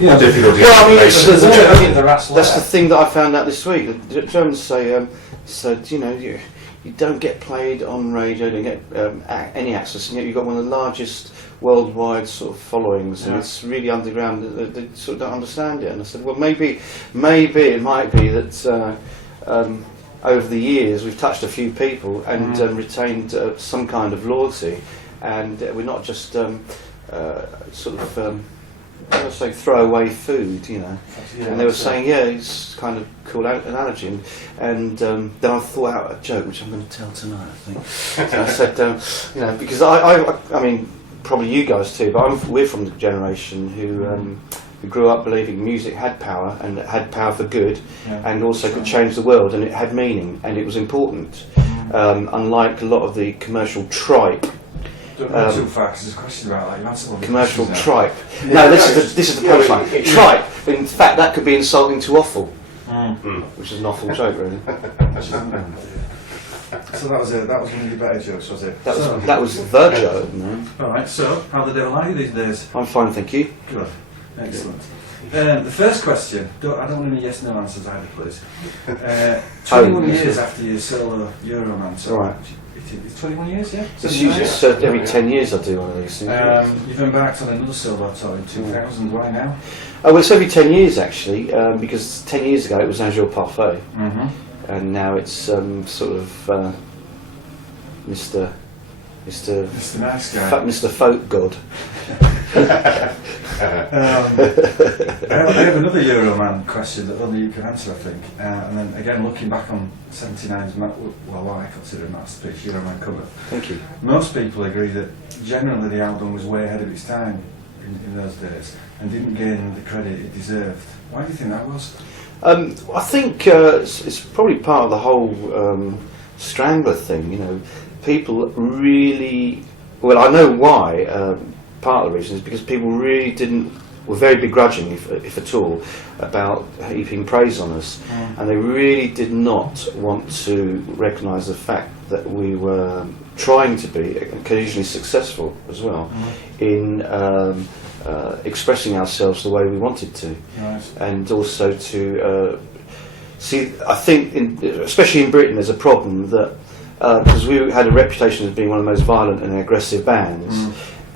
difficulty. Well, I mean, that's the thing that I found out this week. The Germans say, you know, you don't get played on radio, you don't get any access, and yet you've got one of the largest worldwide sort of followings, and it's really underground. They sort of don't understand it. And I said, well, maybe it might be that over the years we've touched a few people and retained some kind of loyalty, and we're not just I was saying throw away food, you know. And they were saying, it's kind of cool analogy. And then I thought out a joke, which I'm going to tell tonight, I think. So I said, you know, because I mean, probably you guys too, but we're from the generation who grew up believing music had power, and it had power for good, and also could change the world, and it had meaning, and it was important. Unlike a lot of the commercial tripe. Don't go too far, because there's a question about like commercial tripe. No, this is the punchline. Tripe. In fact, that could be insulting to offal, which is an awful joke, really. So that was one of your better jokes, was it? That was the joke. No? All right. So, how the devil are you these days? I'm fine, thank you. Good. Excellent. The first question. I don't want any yes/no answers either, please. 21 years after your solo Euroman. So right. It's 21 years, yeah? It's usually every 10 years I do one of these things. You've embarked on another solo tour in 2000, why now? Oh, well, it's every 10 years actually, because 10 years ago it was Un Jour Parfait, and now it's sort of Mr. Nice Guy. Mr. Folk God. I have another Euroman question that only you can answer, I think. And then again, looking back on 79's, what I consider a masterpiece, Euroman cover. Thank you. Most people agree that generally the album was way ahead of its time in those days and didn't gain the credit it deserved. Why do you think that was? I think it's probably part of the whole Strangler thing. You know, people really. Well, I know why. Part of the reason is because people really were very begrudging, if at all, about heaping praise on us, and they really did not want to recognise the fact that we were trying to be occasionally successful as well in expressing ourselves the way we wanted to, and also to see. I think, especially in Britain, there's a problem that because we had a reputation as being one of the most violent and aggressive bands.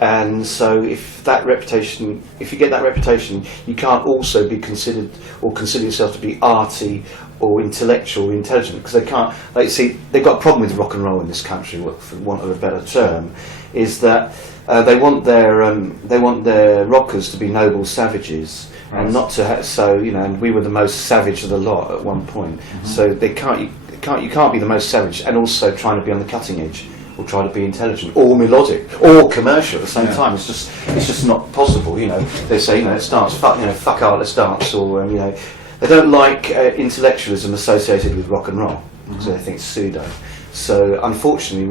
And so if you get that reputation, you can't also be considered or consider yourself to be arty or intellectual or intelligent, because they can't. They've got a problem with rock and roll in this country, for want of a better term, is that they want their rockers to be noble savages, and not to and we were the most savage of the lot at one point. So you can't be the most savage and also trying to be on the cutting edge, or try to be intelligent, or melodic, or commercial at the same time. It's just not possible. You know, they say, let's dance, fuck art, let's dance, or they don't like intellectualism associated with rock and roll, because they think it's pseudo. So unfortunately,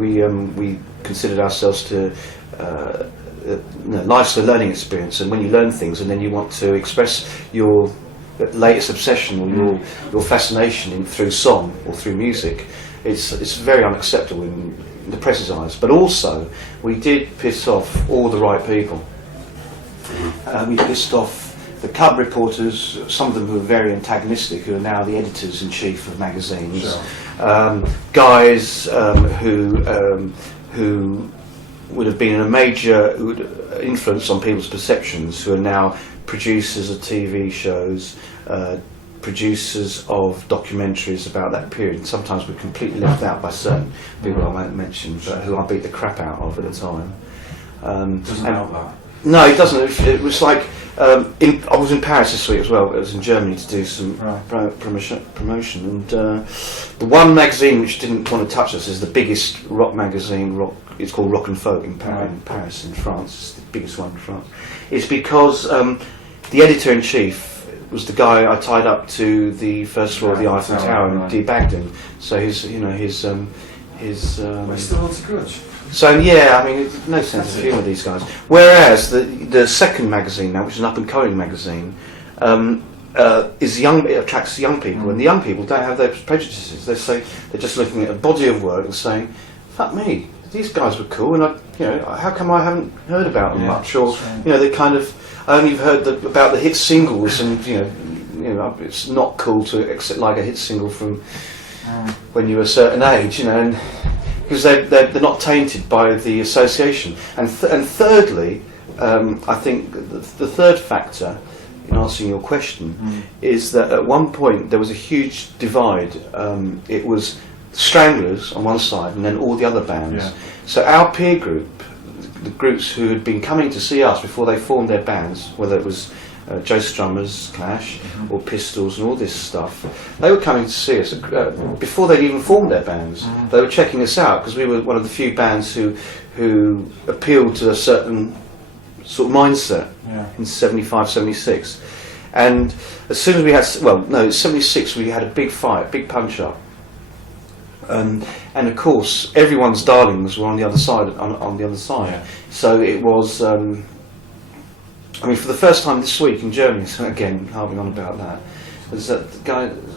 we considered ourselves to life's a learning experience, and when you learn things and then you want to express your latest obsession or your fascination through song or through music, it's very unacceptable in the press's eyes. But also, we did piss off all the right people. We pissed off the cub reporters, some of them who were very antagonistic, who are now the editors-in-chief of magazines. Guys who would have been a major influence on people's perceptions, who are now producers of TV shows, producers of documentaries about that period. And sometimes we're completely left out by certain people I won't mention, but who I beat the crap out of at the time. Doesn't help that. No, it doesn't. It was like I was in Paris this week as well. I was in Germany to do some promotion, and the one magazine which didn't want to touch us is the biggest rock magazine. It's called Rock and Folk in Paris, in France. It's the biggest one in France. It's because the editor-in-chief was the guy I tied up to the first floor of the Eiffel Tower and debagged him. So his still holds a grudge. So yeah, I mean, no sense of humour with these guys. Whereas the second magazine now, which is an up-and-coming magazine, is young. It attracts young people, and the young people don't have those prejudices. They're just looking at a body of work and saying, "Fuck me, these guys were cool, and how come I haven't heard about them much? Or right. they kind of I only heard about the hit singles, and it's not cool to accept like a hit single from when you're a certain age, and because they're not tainted by the association. And thirdly, I think the third factor in answering your question is that at one point there was a huge divide. It was Stranglers on one side and then all the other bands. So our peer group, the groups who had been coming to see us before they formed their bands, whether it was Joe Strummer's Clash or Pistols and all this stuff, they were coming to see us before they'd even formed their bands. They were checking us out because we were one of the few bands who appealed to a certain sort of mindset in 75, 76. And as soon as we had, 76, we had a big fight, big punch-up. And of course, everyone's darlings were on the other side. On the other side, so it was. For the first time this week in Germany, so again, harping on about that, was that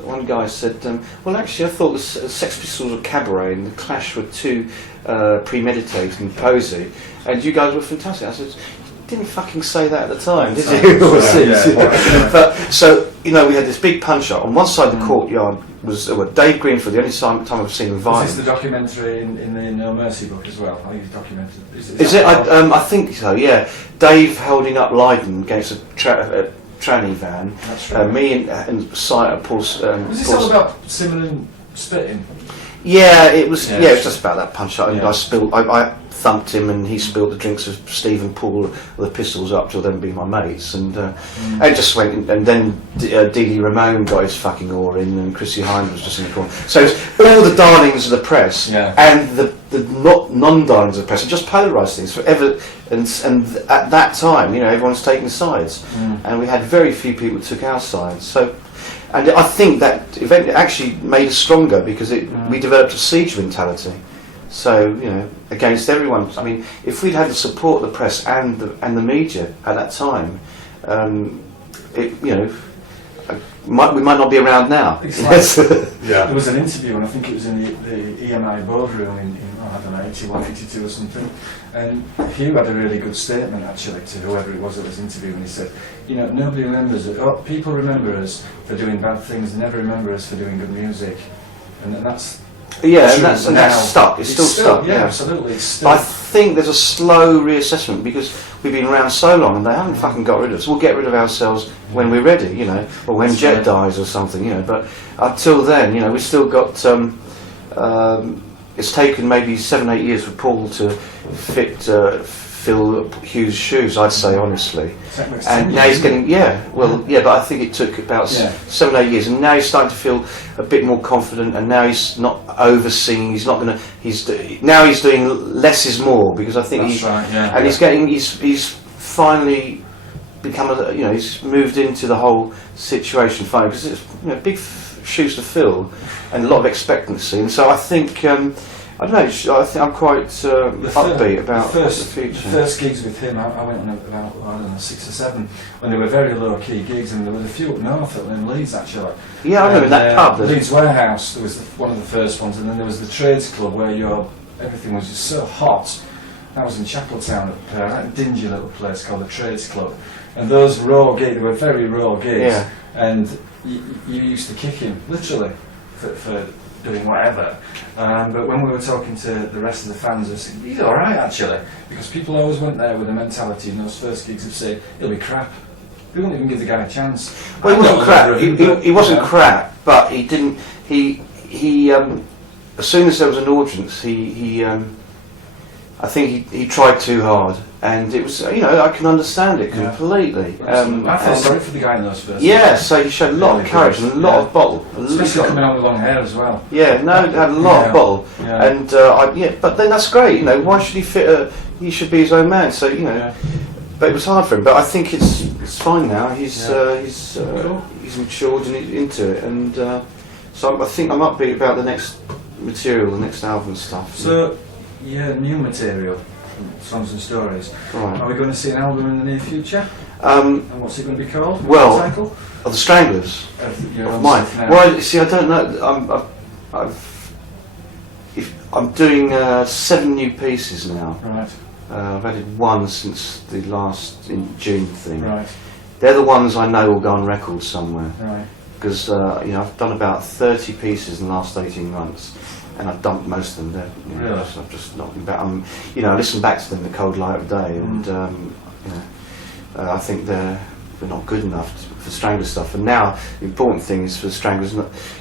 one guy said, well, actually, I thought the Sex Pistols were cabaret and the Clash were too premeditated and posy, and you guys were fantastic. I said, you didn't fucking say that at the time, did you? But so we had this big punch-up on one side of the courtyard. Was Dave Greenfield, the only time I've seen him violent. Is this the documentary in the No Mercy book as well? How you've documented? Is it? I think so. Yeah, Dave holding up Leiden against a tranny van. That's right. Me and Paul. Was this all about Simon spitting? Yeah, it was. Yeah, it was just about that punch up. Yeah. I spilled. I thumped him, and he spilled the drinks of Steve and Paul, the Pistols, up till then being my mates, and just went. And then Dee Ramone got his fucking oar in, and Chrissy Hynde was just in the corner. So it was all the darlings of the press and the non-darlings of the press, and just polarised things forever. And at that time, everyone's taking sides, and we had very few people who took our side. So. And I think that event actually made us stronger because we developed a siege mentality. So against everyone. I mean, if we'd had the support of the press and the media at that time, we might not be around now. There was an interview, and I think it was in the EMI boardroom in 81, 82 or something. And Hugh had a really good statement actually to whoever it was that was interviewing. He said, nobody remembers it. Oh, people remember us for doing bad things, they never remember us for doing good music. And that's and that's stuck. It's still stuck. Yeah, absolutely. It's still. I think there's a slow reassessment because we've been around so long and they haven't fucking got rid of us. We'll get rid of ourselves when we're ready, or when Jet dies or something, But until then, we've still got. It's taken maybe 7-8 years for Paul to fill Hugh's shoes, I'd say honestly. And now he's getting but I think it took about 7-8 years, and now he's starting to feel a bit more confident, and now he's not overseeing. He's not going to. He's doing less is more because I think he's finally become he's moved into the whole situation finally because it's big shoes to fill and a lot of expectancy, and so I think. I don't know. I think I'm quite upbeat about the future. The first gigs with him, I went on about 6 or 7, when they were very low key gigs, and there were a few up north, in Leeds actually. Yeah, I remember in that pub. Leeds Warehouse, there was one of the first ones, and then there was the Trades Club where everything was just so hot. That was in Chapeltown, a dingy little place called the Trades Club, and those raw gigs, they were very raw gigs, and you used to kick him literally for doing whatever, but when we were talking to the rest of the fans, I said, he's alright actually, because people always went there with a mentality in those first gigs of saying, he'll be crap. They wouldn't even give the guy a chance. Well, he wasn't crap, he wasn't crap, but he didn't, he as soon as there was an audience, I think he tried too hard, and it was, I can understand it completely. I felt sorry for the guy in those first. Yeah, so he showed a lot of courage and a lot of bottle. Especially coming out with long hair as well. Yeah, no, he had a lot of bottle, and but then that's great. Why should he fit? He should be his own man. So but it was hard for him. But I think it's fine now. He's matured and he's into it, and so I think I'm upbeat about the next material, the next album and stuff. So. Yeah, new material, songs and stories. Right. Are we going to see an album in the near future? And what's it going to be called? Well, title? The Stranglers. Of mine. Well, see, I don't know. I'm doing 7 new pieces now. Right. I've added one since the last in June thing. Right. They're the ones I know will go on record somewhere. Right. Because you know, I've done about 30 pieces in the last 18 months, and I've dumped most of them. You know, Really? I've just not been back. You know, I listen back to them in the cold light of day, and you know, I think they're not good enough for Stranglers stuff. And now the important thing is for Stranglers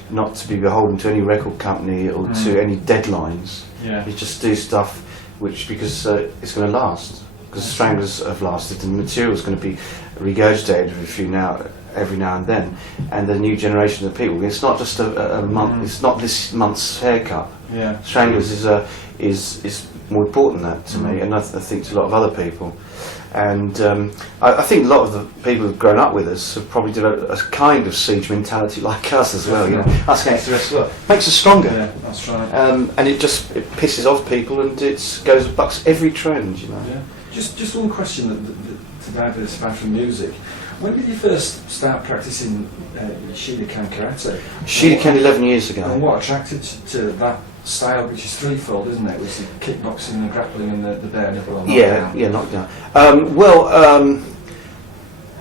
not to be beholden to any record company or to any deadlines. Yeah. You just do stuff which, because it's going to last. Because Stranglers have lasted, and the material's going to be regurgitated every now and then, and the new generation of people. It's not just a month. It's not this month's haircut. Yeah. Stranglers is more important than that to me, and I think to a lot of other people. And I think a lot of the people who've grown up with us have probably developed a kind of siege mentality like us as well. You know, us against the rest of the world makes us stronger. Yeah, that's right. And it pisses off people, and it bucks every trend. You know. Yeah. Just one question to diversify from music. When did you first start practicing Shidokan karate? Shidokan 11 years ago. And what attracted you to that style, which is threefold, isn't it? Which is the kickboxing, the grappling, and the bare knuckle. Knockdown.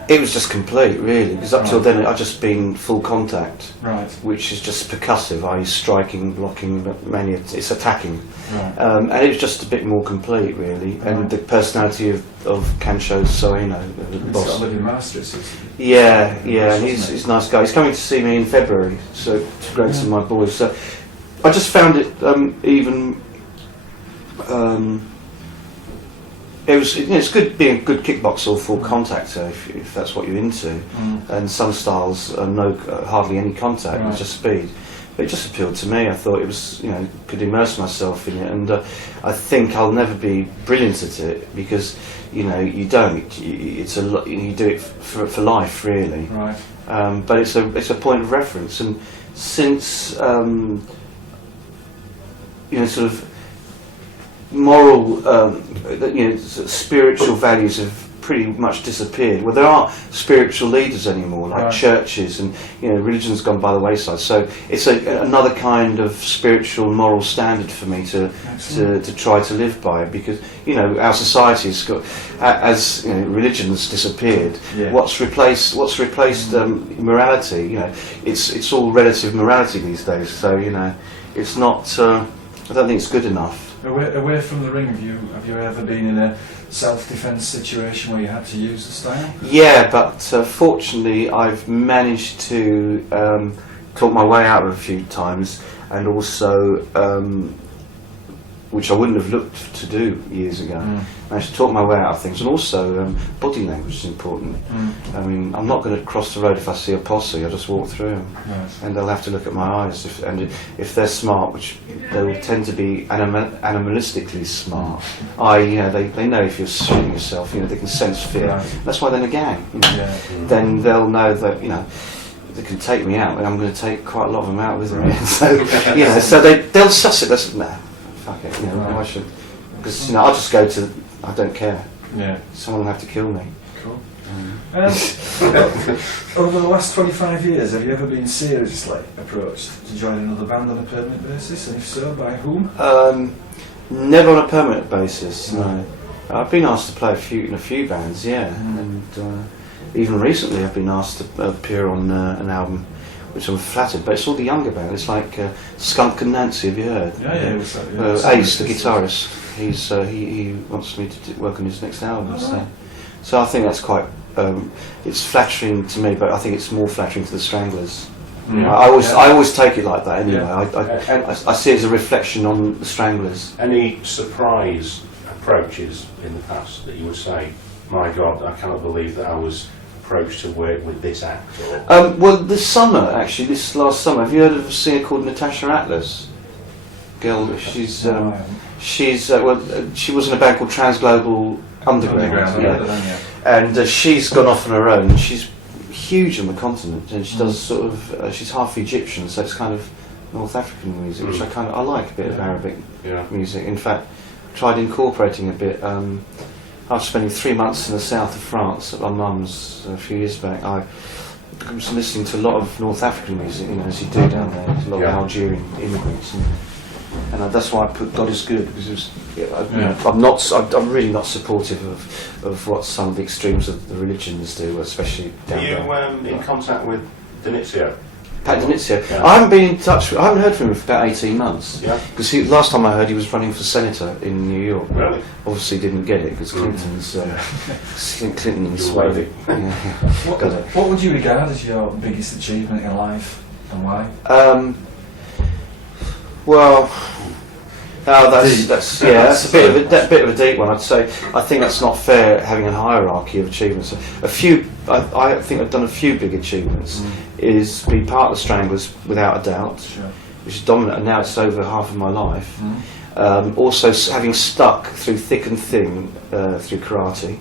It was just complete, really, because up till then I'd just been full contact, right, which is just percussive, i.e. striking, blocking, but mainly it's attacking. Right. And it was just a bit more complete, really, and the personality of Kancho Soeno, the boss. Got a living master, and he's a nice guy. He's coming to see me in February, so to great some of my boys. So I just found it it's good being a good kickboxer or full contactor if that's what you're into. And some styles hardly any contact, it's just speed. But it just appealed to me. I thought it was, could immerse myself in it, and I think I'll never be brilliant at it because you don't. It's a lot. You do it for life, really. Right. But it's a point of reference, and since sort of moral, spiritual values have pretty much disappeared. Well, there aren't spiritual leaders anymore, like churches, and religion's gone by the wayside. So it's another kind of spiritual, moral standard for me to try to live by, because our society's got, as religion's disappeared. Yeah. What's replaced morality? It's all relative morality these days. So it's not. I don't think it's good enough. Away from the ring, have you ever been in a self-defence situation where you had to use the style? Yeah, but fortunately I've managed to talk my way out of a few times, and also, which I wouldn't have looked to do years ago. I managed to talk my way out of things, and also body language is important. I mean, I'm not going to cross the road if I see a posse. I just walk through them, and they'll have to look at my eyes. If they're smart, which they will tend to be animalistically smart, they know if you're shooting yourself. They can sense fear. That's why they're in a gang. Then they'll know that they can take me out, and I'm going to take quite a lot of them out with me. So they'll suss it. That's fuck it. I should, because I'll just go to. I don't care. Yeah. Someone will have to kill me. Cool. Over the last 25 years, have you ever been seriously approached to join another band on a permanent basis, and if so, by whom? Never on a permanent basis. No. I've been asked to play in a few bands, and even recently I've been asked to appear on an album, which I'm flattered. But it's all the younger band. It's like Skunk and Nancy. Have you heard? Yeah. Ace, the guitarist. He wants me to work on his next album. So I think that's quite. It's flattering to me, but I think it's more flattering to the Stranglers. I always take it like that anyway. I see it as a reflection on the Stranglers. Any surprise approaches in the past that you would say, my God, I cannot believe that I was approached to work with this act? Well, this last summer, have you heard of a singer called Natasha Atlas? Girl, she was in a band called Transglobal Underground. And she's gone off on her own. She's huge on the continent, and she does sort of. She's half Egyptian, so it's kind of North African music, which I like a bit of Arabic music. In fact, tried incorporating a bit. After spending 3 months in the south of France at my mum's a few years back, I was listening to a lot of North African music, as you do down there. There's a lot of Algerian immigrants. And and that's why I put God is Good, because it was, Yeah. I'm really not supportive of what some of the extremes of the religions do, especially Are down you there. in contact with Denizio? Pat Denizio. Yeah. I haven't been in touch. I haven't heard from him for about 18 months. Yeah. Because last time I heard, he was running for senator in New York. Really? Obviously, didn't get it because Clinton's Clinton's You're waving. What would you regard as your biggest achievement in life, and why? Well, Deep. that's a bit of a deep one. I'd say I think that's not fair having a hierarchy of achievements. I think I've done a few big achievements. Is be part of the Stranglers without a doubt, Sure. which is dominant, and now it's over half of my life. Also, having stuck through thick and thin through karate,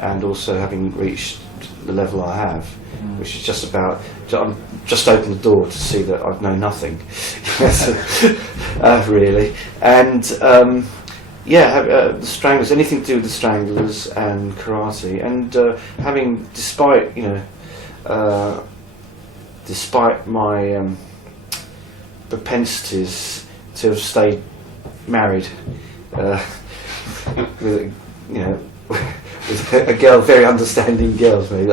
and also having reached the level I have, which is just about. I'm just opened the door to see that I've known nothing, really. And the Stranglers, anything to do with the Stranglers and karate, and having, despite my propensities to have stayed married with a girl, very understanding girl to me.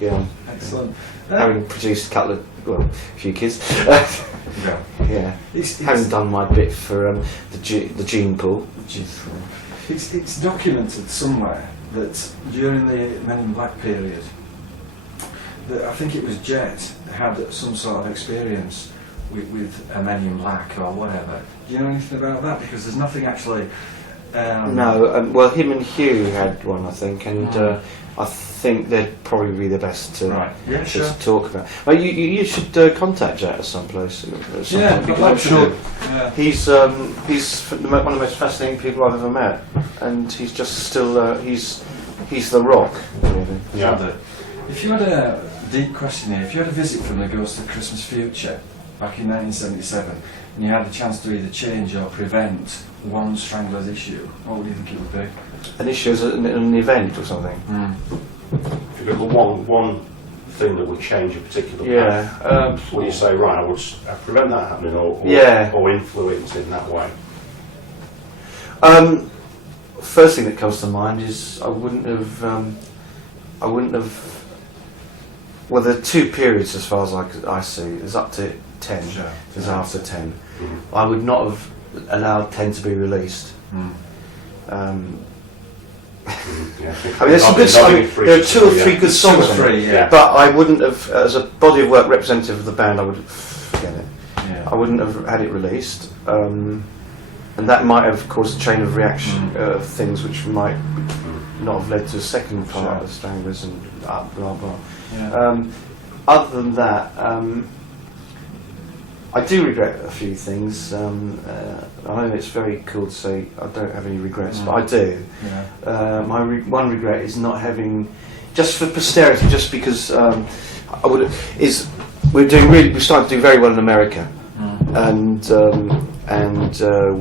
Yeah. Excellent. Having produced a few kids. Yeah. Yeah. It's Having done my bit for the gene pool. It's documented somewhere that during the Meninblack period, that I think it was Jet had some sort of experience with a Meninblack or whatever. Do you know anything about that? Because there's nothing actually. No, well, him and Hugh had one, I think, and I think they'd probably be the best to, to talk about. Well, you should contact Jet at some place. Because I'm sure he's one of the most fascinating people I've ever met, and he's just still he's the rock. Really. Yeah. If you had a deep question here, if you had a visit from the Ghost of Christmas Future back in 1977, and you had the chance to either change or prevent one Stranglers issue, what would you think it would be? An issue as an event or something. If you've got one thing that would change a particular path, would you say, right, I would prevent that happening or influence in that way? First thing that comes to mind is I wouldn't have. Well, there are two periods as far as I see. There's up to 10. Sure. There's after 10. I would not have allowed 10 to be released. I mean, there's some good songs. There are 2 or 3 good songs on it, but I wouldn't have, as a body of work representative of the band, I would forget it. Yeah. I wouldn't have had it released, and that might have caused a chain of reaction of things which might not have led to a second part of the Stranglers and blah blah. Yeah. Other than that, I do regret a few things. I know it's very cool to say I don't have any regrets, but I do. Yeah. My one regret is not having, just for posterity, just because we're starting to do very well in America, and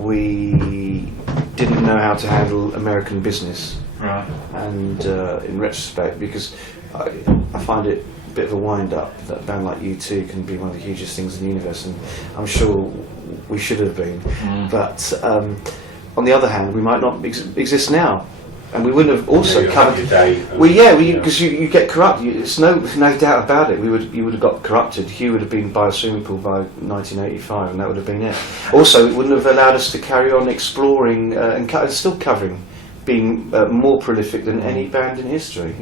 we didn't know how to handle American business. Right. And in retrospect, because I find it a bit of a wind-up that a band like U2 can be one of the hugest things in the universe, and I'm sure we should have been. But on the other hand, we might not exist now, and we wouldn't have also covered. Because you get corrupted. It's no doubt about it. You would have got corrupted. Hugh would have been by a swimming pool by 1985, and that would have been it. Also, it wouldn't have allowed us to carry on exploring and still covering. Being more prolific than any band in history,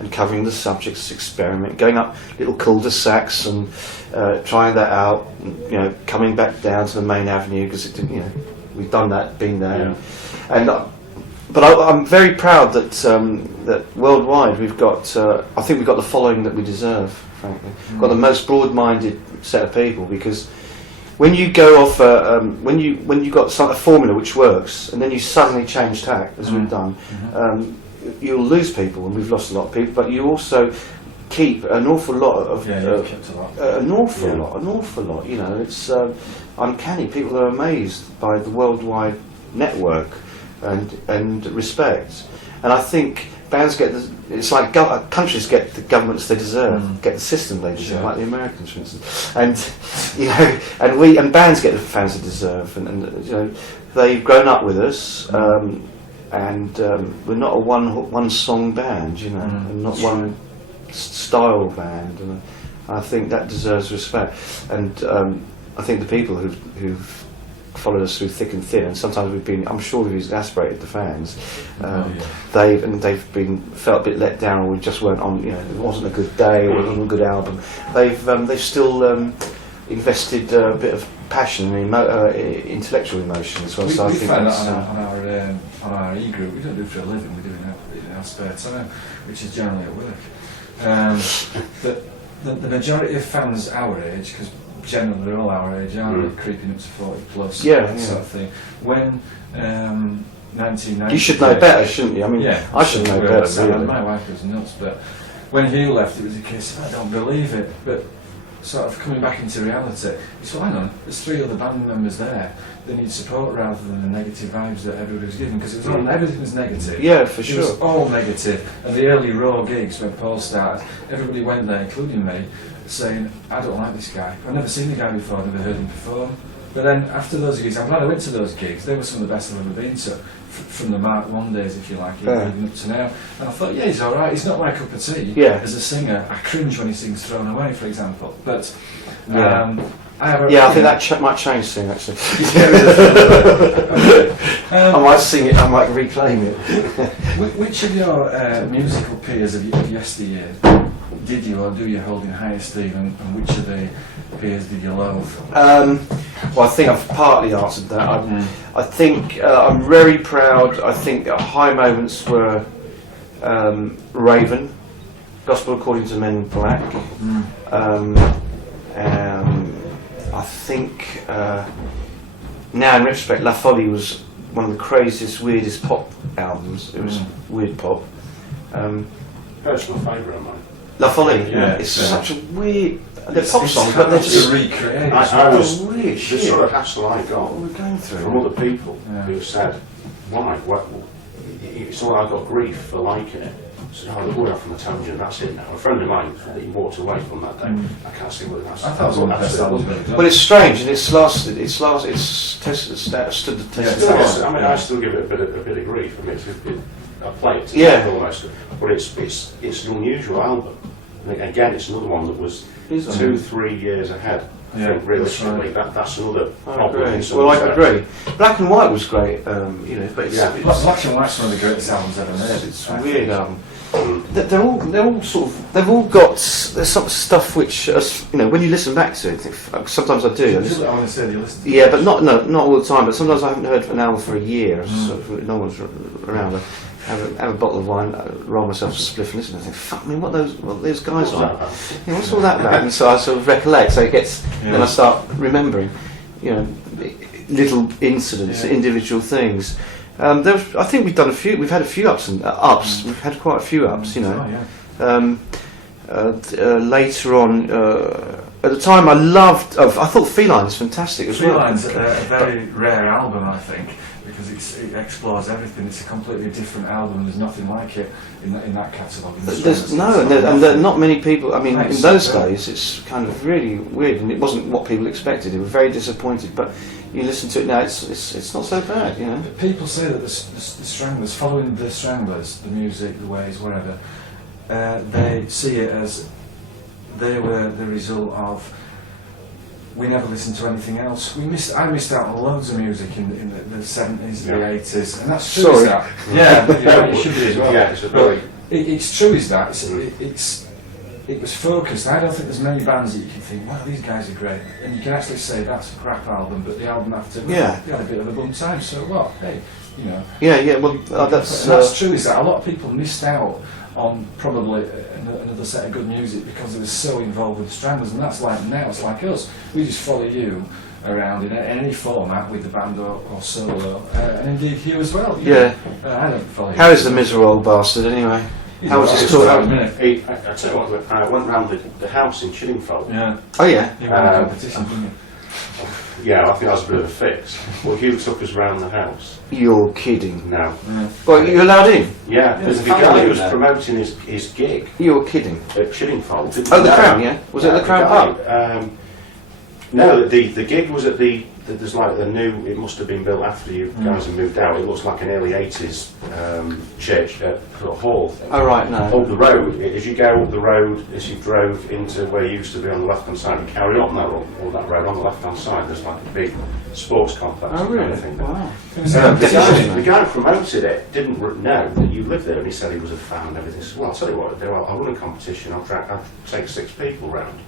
and covering the subjects, experiment, going up little cul-de-sacs and trying that out, coming back down to the main avenue because we've done that, been there, but I'm very proud that that worldwide we've got. I think we've got the following that we deserve. Frankly, we've got the most broad-minded set of people because. When you go off, when you got a formula which works, and then you suddenly change tack, as we've done, you'll lose people, and we've lost a lot of people. But you also keep an awful lot of you've kept a lot. an awful lot. It's uncanny. People are amazed by the worldwide network and respect. And I think bands get it's like countries get the governments they deserve, get the system they deserve, like the Americans, for instance, and you know, and bands get the fans they deserve, and you know, they've grown up with us, and we're not a one song band, you know, and not one style band, and I think that deserves respect, and I think the people who've followed us through thick and thin, and sometimes I'm sure we've exasperated the fans. They've been felt a bit let down, or we just weren't on. You know, it wasn't a good day, or it wasn't a good album. They've still invested a bit of passion and intellectual emotion as well. So I think found that's, that on our e-group. We don't do it for a living. We do it in our spare time, which is generally at work. The majority of fans our age, because generally they're all our age, aren't they? Creeping up to 40 plus, that sort of thing. When 1990, you should know better, shouldn't you? I mean, I should know better. Really. My wife was nuts, but when Hugh left, it was a case of I don't believe it. But sort of coming back into reality, it's well, hang on, there's 3 other band members there. They need support rather than the negative vibes that everybody was giving, because it was all everything was negative. Yeah, for sure. It was all negative. And the early Raw gigs when Paul started, everybody went there, including me, saying, I don't like this guy. I've never seen the guy before, I've never heard him perform. But then after those gigs, I'm glad I went to those gigs. They were some of the best I've ever been to, from the Mark 1 days, if you like, even up to now. And I thought, yeah, he's all right. He's not my cup of tea. As a singer, I cringe when he sings Thrown Away, for example. But I think that might change soon, actually. I might sing it, I might reclaim it. Which of your musical peers of yesteryear did you or do you hold in high esteem, and which of the peers did you love? Well, I think I've partly answered that. I think I'm very proud. I think high moments were Raven, Gospel According to Meninblack. I think now in retrospect, La Folie was one of the craziest, weirdest pop albums. It was weird pop. Personal favourite of mine. La Folie, it's such a weird. They're pop songs, but they're just recreated. I was weird shit. The sort of hassle I got What we're going through from other people who said, "Why? It's all I got grief for liking it." So, we're off on the tangent. That's it now. A friend of mine, he walked away from that day. I can't see what that's. I thought it was one of the best albums. But it's strange, and it's lasted. It's stood the test of time. I mean, I still give it a bit of grief. I mean, I play it almost, but it's an unusual album. And again, it's another one that was 2-3 years ahead. I think realistically, that's another problem. Well, I agree. Black and White was great, you know, but Black and White's one of the greatest albums ever made. It's a weird album. They're all sort of. They've all got. There's some stuff which, you know, when you listen back to it, sometimes I do. I want to say you listen. Yeah, but not all the time. But sometimes I haven't heard an album for a year. So no one's around. Have a bottle of wine, roll myself a spliff and listen. I think, fuck me, what those guys are? What's all that about? And so I sort of recollect. So it gets. Then I start remembering, you know, little incidents, individual things. I think we've done a few. We've had a few ups. We've had quite a few ups, you know. Later on, at the time, I thought Feline's fantastic as well. Feline's a very rare album, I think, because it explores everything. It's a completely different album. There's nothing like it in that catalogue. And not many people. I mean, in those days, it's kind of really weird, and it wasn't what people expected. They were very disappointed, but. You listen to it now; it's not so bad, you know. People say that the Stranglers, following the Stranglers, the music, the ways, whatever, they see it as they were the result of. We never listened to anything else. I missed out on loads of music in the 70s, the 80s, and that's true. Sorry. Is that? Yeah, you should be as well. Yeah, it's true. Is that it was focused. I don't think there's many bands that you can think, wow, these guys are great, and you can actually say that's a crap album, but the album after, they had a bit of a bum time, so what? Hey, you know. Yeah. Well, that's true. Is that a lot of people missed out on probably another set of good music because they were so involved with the Stranglers, and that's like now. It's like us. We just follow you around in any format with the band or solo, and indeed Hugh as well. I don't follow you. How is the miserable old bastard anyway? How was his tour? I tell you what, I went round the house in Chillingfold. Yeah. Oh yeah. You won a competition, didn't you? Yeah, I think that was a bit of a fix. Well, Hugh took us round the house. You're kidding. No. Well, you allowed in? Yeah, There's a because he family was there. promoting his gig You're kidding. at Chiddingfold. Oh, the Crown, yeah? Was it the Crown Pub? No, the gig was at there's like the new, it must have been built after you guys had moved out. It looks like an early 80s church, sort of hall thing. Oh, right, no. Up the road, as you go up the road, as you drove into where you used to be on the left-hand side, and carry on that road on the left-hand side, there's like a big sports complex. Oh, really? Kind of thing. Wow. The guy who promoted it didn't know that you lived there, and he said he was a fan and everything. So, well, I'll tell you what I'll do, I'll run a competition, I'll take 6 people round.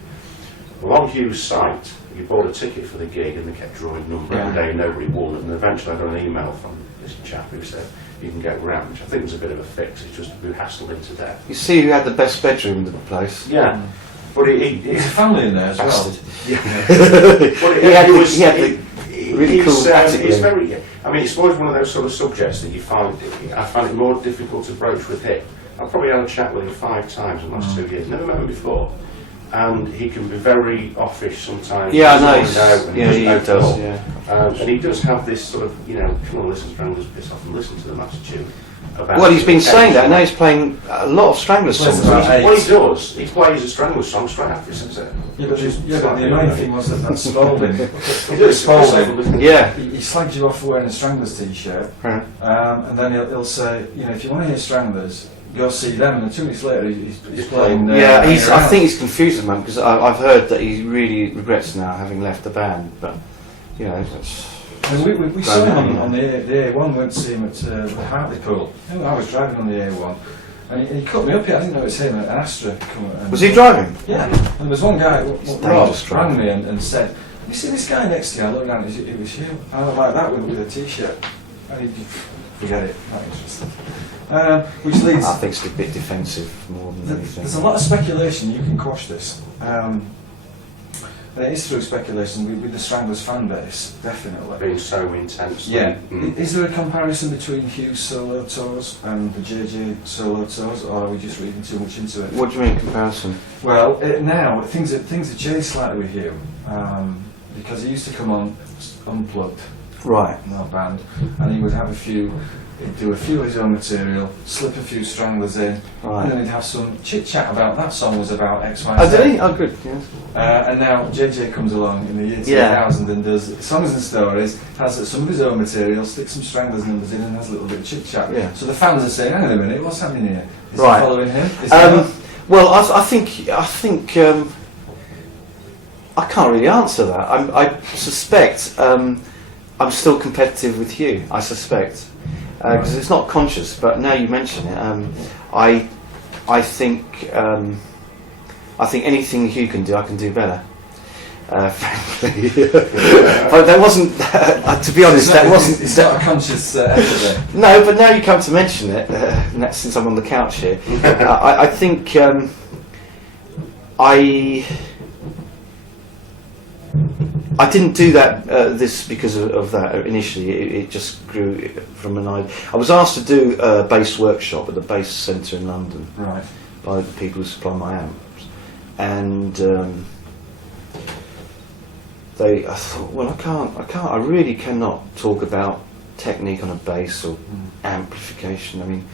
Well, on Hugh's site, you bought a ticket for the gig and they kept drawing number every day and nobody won, and eventually I got an email from this chap who said you can get round, which I think was a bit of a fix. It's just we hassled him to death. You see who had the best bedroom in the place? Yeah, but There's a family in there as well. Bastard. But He had the really cool attic it's room. very. I mean, it's always one of those sort of subjects that you find. I find it more difficult to broach with him. I've probably had a chat with him 5 times in the last 2 years. Never met him before, and he can be very offish sometimes. Yeah, I know. He Does. Yeah. and he does have this sort of, if you want to listen to Stranglers, piss off and listen to them attitude. About Well, he's been saying that. Now he's playing a lot of Stranglers songs. What he does, he plays a Stranglers song straight after he sings it. Yeah, but the annoying thing was that Spalding, He does. Spalding, Yeah. he slagged you off for wearing a Stranglers t-shirt, Right. and then he'll say, if you want to hear Stranglers, go see them, and 2 weeks later he's playing. Yeah, Hanging I Around. think he's confused at the moment because I've heard that he really regrets now having left the band. But that's. And we saw him Right. on the A1, went to see him at the Hartlepool. I was driving on the A1, and he cut me up here. I didn't know it was him, an Astra. Was he driving? Yeah, and there was one guy, Rob, dangerous rang me and said, you see this guy next to you? I looked down, it was you. I was like that with a t-shirt. And he forget it, not interesting. Which leads... I think it's a bit defensive more than anything. There's a lot of speculation, you can quash this. And it is through speculation with the Stranglers fan base, definitely. Being so intense. Yeah. Is there a comparison between Hugh's solo tours and the Jjb solo tours, or are we just reading too much into it? What do you mean comparison? Well, now things are changed slightly with Hugh, because he used to come on unplugged, Right. in our band, and he would have he'd do a few of his own material, slip a few Stranglers in, Right. and then he'd have some chit chat about that song was about X, Y, Oh, Z. did he? Oh, good. Yeah. And now JJ comes along in the year Yeah. 2000 and does songs and stories, has some of his own material, sticks some Stranglers numbers in, and has a little bit of chit chat. Yeah. So the fans are saying, hang on a minute, what's happening here? Is Right. he following him? Is he not? Well, I think I can't really answer that. I suspect I'm still competitive with Hugh. I suspect because it's not conscious. But now you mention it, I think anything Hugh can do, I can do better. Frankly, but that wasn't. To be honest, that wasn't. It's not a conscious effort there. No, but now you come to mention it, since I'm on the couch here, I think I didn't do that this because of that initially. It just grew from an idea. I was asked to do a bass workshop at the Bass Centre in London Right. by the people who supply my amps, and I thought, well, I really cannot talk about technique on a bass or amplification. I mean,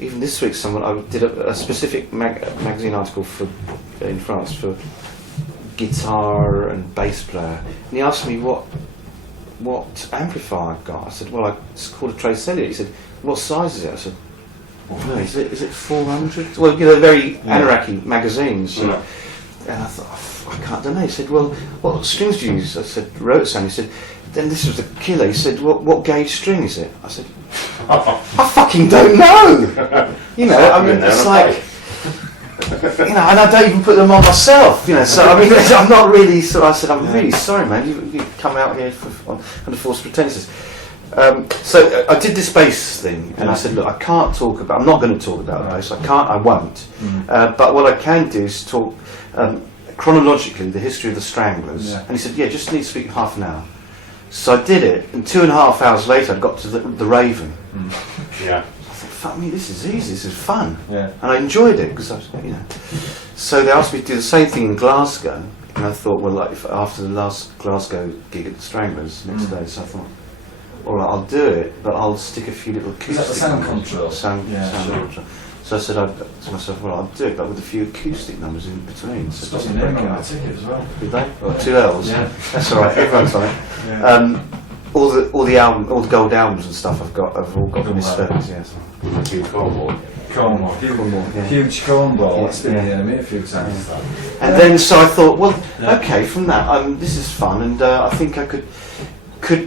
even this week, I did a specific magazine article in France for guitar and bass player, and he asked me what amplifier I've got. I said, well, it's called a Trace Elliott. He said, what size is it? I said, no, is it 400? Well, very Anarchy magazines. Yeah. And I thought, I don't know. He said, well, what strings do you use? I said, Rotesan. He said, then this was the killer. He said, what gauge string is it? I said, I fucking don't know. I mean, it's like, and I don't even put them on myself. So I mean, I'm not really. So I said, I'm really sorry, man. You come out here under false pretenses. So I did this bass thing, and I said, look, I'm not going to talk about the bass. I won't. But what I can do is talk chronologically the history of the Stranglers. Yeah. And he said, yeah, just need to speak half an hour. So I did it, and 2.5 hours later, I got to the Raven. Yeah. I thought, fuck me, this is easy. This is fun. Yeah. And I enjoyed it because So they asked me to do the same thing in Glasgow, And I thought, well, like after the last Glasgow gig at the Stranglers next day, so I thought, all right, I'll do it, but I'll stick a few little acoustic. Is that the sound numbers. control? Sound Sure. control. So I said to myself, well, I'll do it, but with a few acoustic numbers in between. So Got just your break name it on up. that ticket as well. Did they? Well, 2 L's. Yeah. That's all right. Everyone's on it. Yeah. All the gold albums and stuff I've all got Done misspellings. Yes. Hugh Cornwall. Cornwall. Yeah. Huge cornball. That's been Yeah. near me a few times. And then so I thought, well, Yeah. okay, from that, this is fun, and I think I could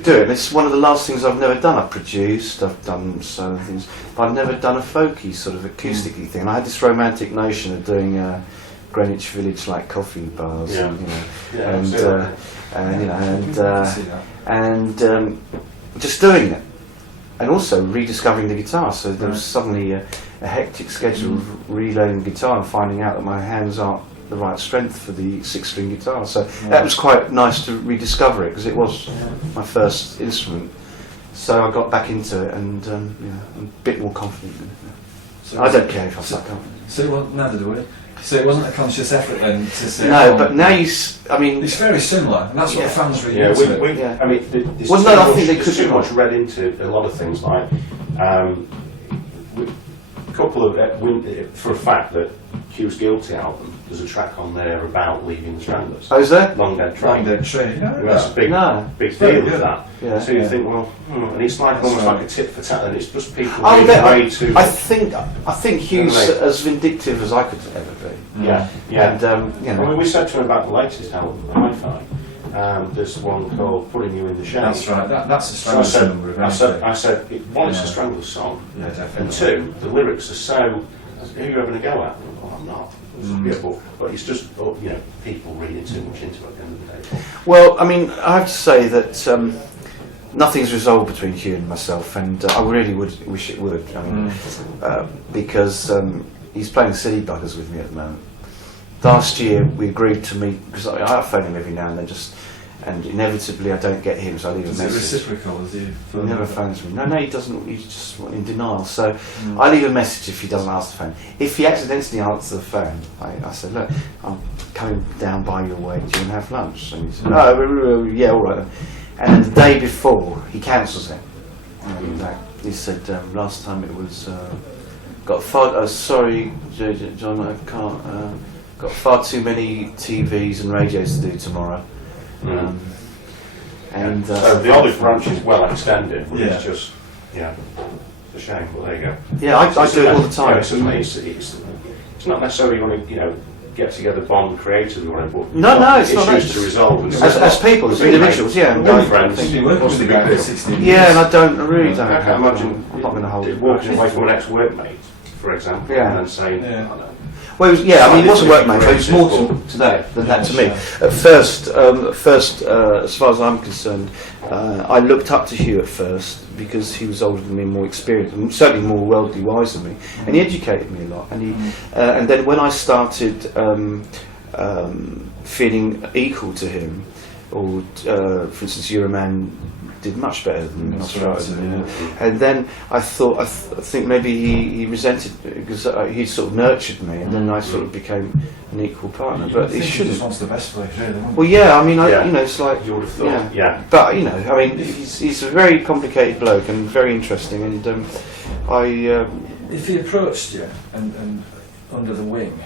do it. And it's one of the last things I've never done. I've produced, I've done so many things, but I've never done a folky sort of acoustic-y thing. And I had this romantic notion of doing Greenwich Village like coffee bars, Yeah. and, you know, Yeah, and absolutely. you know, I see that. and just doing it, and also rediscovering the guitar. So there was Right. suddenly a hectic schedule of reloading the guitar and finding out that my hands aren't the right strength for the 6-string guitar. So that was quite nice to rediscover it, because it was my first instrument. So I got back into it, and I'm a bit more confident. So I don't care if I suck up. So it wasn't, neither do we. So it wasn't a conscious effort then to say. No, oh, but now I mean, it's very similar, and that's what Yeah. the fans read Yeah, into it. Yeah. I mean, there's Well, too no, I much, think they there's could too be much wrong. read into a lot of things. Like a couple of for a fact that Hugh's Guilty album, there's a track on there about leaving the Stranglers. oh, is there? Long Dead Long Train. Dead Train, you know Well, that's a big, No. big very deal good. with that. Yeah. So you Yeah. think, well, and it's like That's almost right. like a tit for tat, and it's just people Oh, being yeah, way too. I think Hugh's Anyway. as vindictive as I could ever be. Yeah, yeah. And you I know, mean, we said to him about the latest album, Hi-Fi. There's one called Putting You in the Shade. That's right. That's a So I Stranglers number. Of I said, one, it's Yeah. a Stranglers song, Yeah, definitely. and two, the lyrics are so. Who are you having a go at? Well, I'm not. Yeah, but it's just people reading too much into it at the end of the day. well, I mean, I have to say that nothing's resolved between Hugh and myself, and I really would wish it would. I mean, because he's playing silly buggers with me at the moment. Last year we agreed to meet, because I phone him every now and then, and inevitably I don't get him, so I leave a Is it message. reciprocal? Is he? He never phones me. No, he doesn't. He's just in denial. So I leave a message if he doesn't answer the phone. If he accidentally answers the phone, I said, look, I'm coming down by your way. Do you want to have lunch? And he said, oh, yeah, all right. And the day before, he cancels it. And, he said, last time it was, got far, sorry, John, I can't, got far too many TVs and radios to do tomorrow. And So the olive branch is well extended, but Yeah. it's just, it's a shame, but there you go. yeah, I do it all the time. It's not necessarily you want to, get together, bond creatively, or whatever. But No, it's not issues that. to resolve. And As people, as individuals, yeah. We're And I- friends. You've been working What's with the the guy big for deal? 16 years. Yeah, and I really don't. I have can to. imagine I'm not going to hold it. walking away from an ex-workmate, for example, Yeah. and then saying, Yeah. I don't know. Well, it was, yeah, I mean, it was a Slightly workmate, but it was more different to that than that to me. sure. At first, as far as I'm concerned, I looked up to Hugh at first because he was older than me, more experienced, and certainly more worldly wise than me, and he educated me a lot. And then when I started feeling equal to him, or for instance, Euroman did much better than That's Nosferatu, right, you know. yeah. And then I thought, I think maybe he resented because he sort of nurtured me, and then I sort of became an equal partner. You But think he he shouldn't. just wants the best for you, really, doesn't he? Well, yeah, I mean, Yeah. it's like, You would have thought, yeah. But I mean, he's a very complicated bloke and very interesting, and If he approached you and under the wing,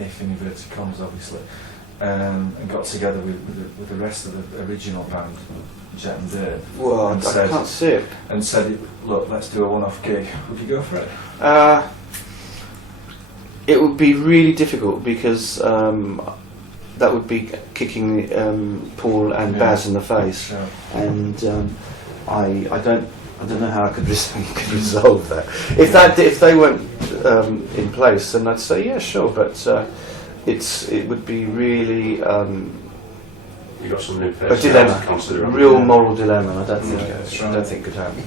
if in inverted commas, obviously, and got together with the rest of the original band, Jet and Dave, well, and I can't see it. and said, look, let's do a one-off gig, would you go for it? It would be really difficult because that would be kicking Paul and Yeah. Baz in the face, Sure. and I don't know how I could resolve that. If they weren't in place, then I'd say yeah, sure, but it would be really You've got some new a personnel to dilemma, consider. a real moral dilemma. I don't think Yeah, that's right. I don't think it could happen.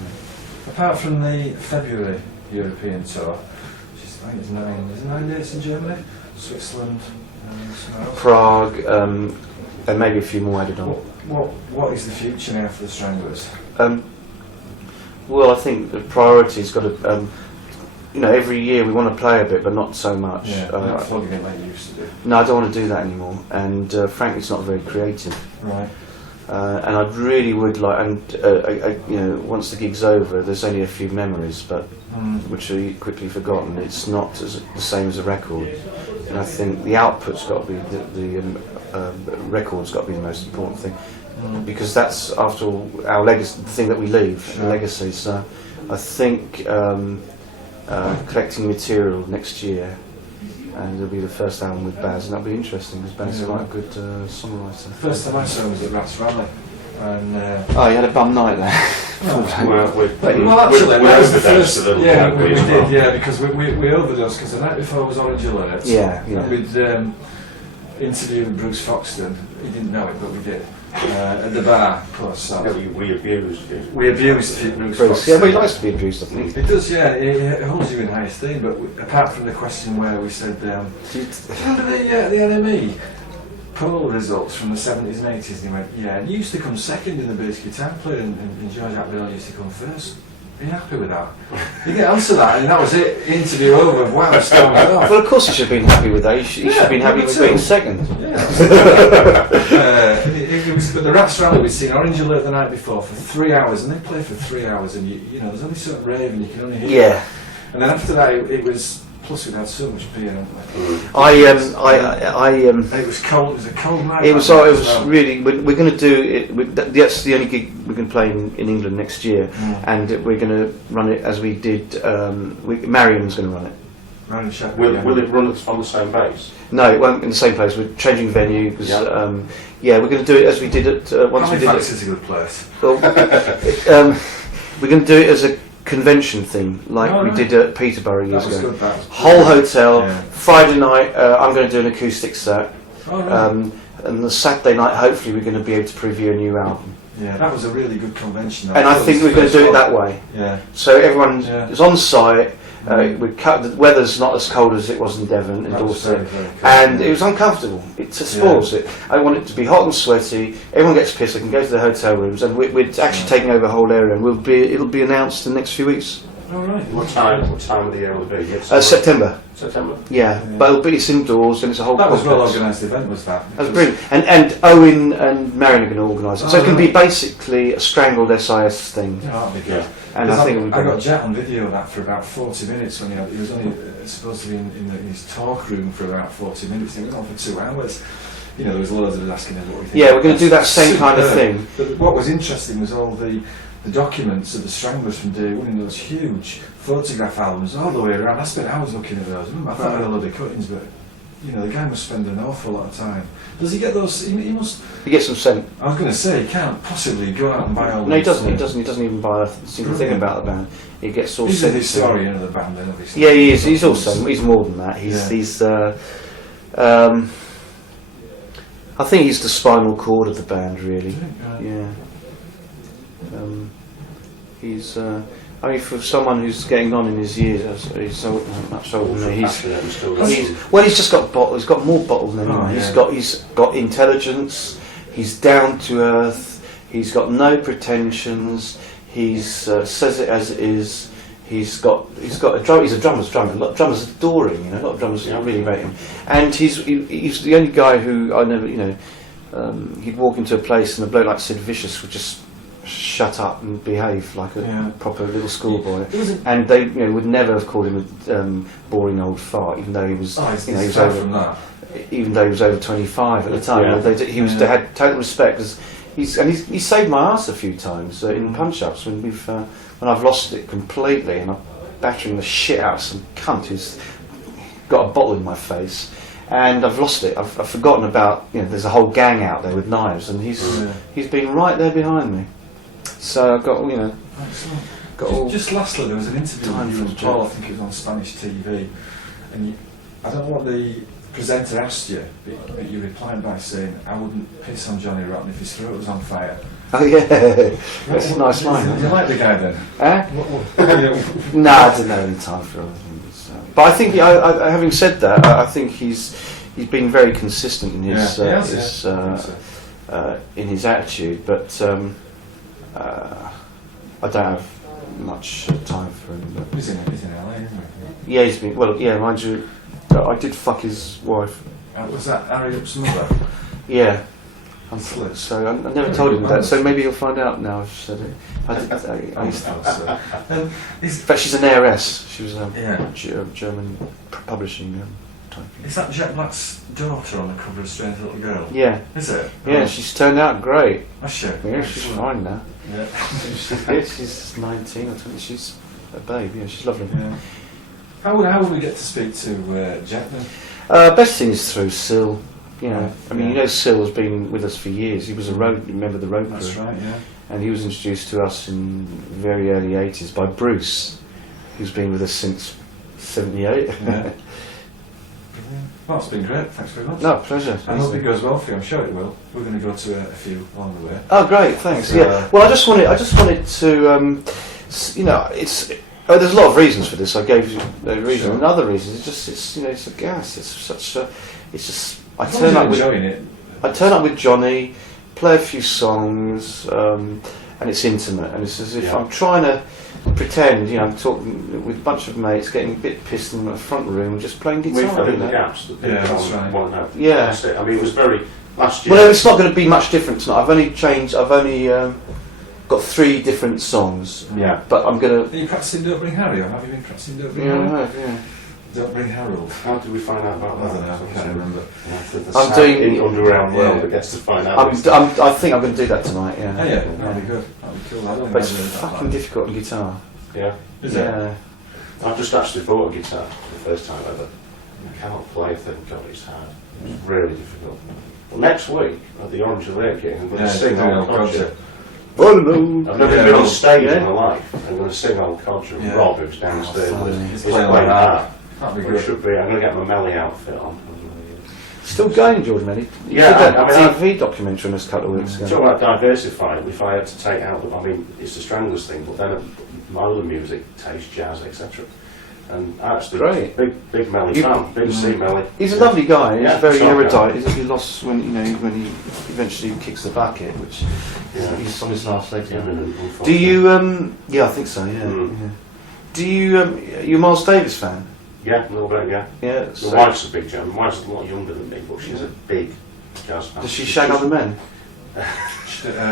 Apart from the February European tour, which is, I think it's 9 dates in Germany, Switzerland, somewhere else. Prague, and maybe a few more added on. What is the future now for the Stranglers? Well, I think the priority's got to you know, every year we want to play a bit, but not so much. Yeah, not flogging it like you used to do. No, I don't want to do that anymore, and frankly, it's not very creative. Right. And I really would like, and you know, once the gig's over, there's only a few memories, but which are quickly forgotten. It's not the same as a record, and I think the output's got to be the record's got to be the most important thing, because that's after all our legacy, the thing that we leave, the legacy. So I think collecting material next year. And it'll be the first album with Baz, and that'll be interesting because Baz is quite a good songwriter. First time I saw him was at Rats Rally. And, oh, you had a bum night there. well, actually, we overdosed a little yeah, bit. we did, yeah, because we overdosed, because the night before was Orange Alert. Yeah. And we'd interviewed Bruce Foxton. He didn't know it, but we did. At the bar, poor soul. We abused it. We abused Bruce Foxton. Yeah, but he likes to be abused, I think. It does, yeah. It holds you in high esteem. But apart from the question where we said, remember the NME poll results from the 70s and 80s? And he went, yeah. And you used to come second in the bass guitar player, and George Ackbell used to come first. Are you happy with that? You get answer that, and that was it. Interview over. Wow, stormed off. Well, of course, you should have been happy with that. You should have been happy with being second. Yeah. It was, but the Rats Rally, we'd seen Orange Alert the night before for 3 hours, and they play for 3 hours, and you know, there's only certain rave, and you can only hear. Yeah. And then after that, it was. Plus, we'd had so much beer. It was cold. It was a cold night. It was really. We're going to do it. That's the only gig we're going to play in England next year, and we're going to run it as we did. Marion's going to run it. Will it run on the same base? No, it won't in the same place. We're changing venue because we're going to do it as we did it once we did it. Is a good place. Well, we're going to do it as a convention thing, like we did at Peterborough years ago. Whole hotel. Friday night, I'm going to do an acoustic set, and the Saturday night, hopefully, we're going to be able to preview a new album. Yeah, that was a really good convention. And I think we're going to do it that way. Yeah. So everyone is on site. The weather's not as cold as it was in Devon and Dorset, and it was uncomfortable. It spoils it. I want it to be hot and sweaty. Everyone gets pissed. They can go to the hotel rooms, and we're actually taking over the whole area. And it'll be announced in the next few weeks. All right. What time of the year will it be? September. September. Yeah, but it's indoors and it's a whole. That was a well-organised event, was that? That was brilliant. And Owen and Marion are going to organise it. So it's going to be basically a strangled SIS thing. Yeah, that'll be good. And I think I got Jet on video of that for about 40 minutes when he was only supposed to be in his talk room for about 40 minutes. He went on for 2 hours. You know, there was loads of us asking him what we think. Yeah, we're going to do that same kind of thing. But what was interesting was all the documents of the Stranglers from day one in those huge photograph albums all the way around. I spent hours looking at those. I thought I had a load of cuttings, but you know, the guy must spend an awful lot of time. Does he get those? He must. He gets them sent. I was going to say he can't possibly go out and buy all. No, he doesn't. He doesn't even buy a single thing about the band. He gets all he's sent. He's a historian of the band, then obviously. Yeah, he is. He's also. He's more than that. I think he's the spinal cord of the band, really. Yeah. He's. I mean, for someone who's getting on in his years, he's so much older than me. He's just got bottle. He's got more bottle than anyone. He's got intelligence. He's down to earth. He's got no pretensions. He's says it as it is. He's a drummer's drummer. A lot of drummers adore him. You know, a lot of drummers really rate him. And he's the only guy who I never, you know, he'd walk into a place and a bloke like Sid Vicious would just shut up and behave like a proper little schoolboy, and they would never have called him a boring old fart, even though he was he was over even though he was over 25 at the time. They had total respect, because he saved my ass a few times in punch-ups when I've lost it completely and I'm battering the shit out of some cunt who's got a bottle in my face. And I've lost it. I've forgotten about, there's a whole gang out there with knives, and he's been right there behind me. So I've got, Excellent. Just lastly, there was an interview with you and Paul, I think it was on Spanish TV, and I don't know what the presenter asked you, but you replied by saying, I wouldn't piss on Johnny Rotten if his throat was on fire. Oh yeah, that's a nice line. Did you like the guy then? No, I didn't have any time for it. But I think, having said that, I think he's been very consistent in his in his attitude. But I don't have much time for him. He's in LA, isn't he? Yeah, he's been. Well, yeah, mind you, I did fuck his wife. Was that Harry Up's mother? Yeah. Slit. So I never told him that. So maybe he'll find out now. I've said it. I used to. In fact, she's an heiress. She was a German publishing type. Is that Jack Black's daughter on the cover of Strange Little Girl? Yeah. Is it? Yeah, oh. she's turned out great. That's she. Yeah, she's fine now. Yeah. She's 19 or 20. She's a babe. Yeah, she's lovely. Yeah. How would we get to speak to Jack then? Best thing is through Syl. You know, I mean, you know, Syl has been with us for years. He was a member of the road crew. That's right, yeah. And he was introduced to us in very early 80s by Bruce, who's been with us since 78. Yeah. Well, it's been great. Thanks very much. No, pleasure. I hope it goes well for you. I'm sure it will. We're going to go to a few along the way. Oh, great! Thanks. So, yeah. Well, I just wanted to, you know, it's. There's a lot of reasons for this. I gave you a reason. Sure. Another reason is just it's, you know, it's a gas. It's such a. It's just. I As long turn as up you're with. enjoying it. I turn up with Johnny, play a few songs, and it's intimate. And it's as if I'm trying to pretend, you know, I'm talking with a bunch of mates, getting a bit pissed in the front room, just playing guitar. We've filled in you the know. gaps that people that's right. won't have. Yeah. That's it. I mean, it was very last year. Well, it's not going to be much different tonight. I've only changed. I've only got 3 different songs. Yeah. But I'm going to. Are you practicing Don't Bring Harry, or have you been practicing Don't Bring Yeah, Harry? I have, yeah. Don't Bring Harold. How did we find out about I that? don't know, I can't remember. The I'm sad doing- in underground world Yeah. that gets to find out. I think I'm going to do that tonight. Yeah. Oh yeah, that'd be good. That'd be cool. I don't But it's know that fucking like. difficult on guitar. Yeah. Is it? Yeah. I've just actually bought a guitar for the first time ever. I cannot play a thing, God, it's hard. It's really difficult. Well, next week at the Orange Lake gig, I'm going to sing Old Codger. I've never been on stage in my life. I'm going to sing Old Codger. And Rob, who's downstairs, is playing that. That'd be It good. should be. I'm going to get my Melly outfit on. Still going, George Melly. You Yeah, did that I mean, TV documentary on us a couple of weeks ago. Talk about diversifying. If I had to take out, I mean, it's the Stranglers thing, but then my other music, taste, jazz, etc. And actually, Great. big Melly fan, big C Melly. He's a lovely guy. He's Yeah, very so erudite. He lost when when he eventually kicks the bucket, which Yeah. he's on his last leg. Yeah, Do you? Yeah, I think so. Yeah. Mm. Yeah. Do you? You a Miles Davis fan? Yeah, a little bit, yeah. Yeah. My So wife's a big jazz. My wife's a lot younger than me, but she's a big jazz fan. does she shag other men?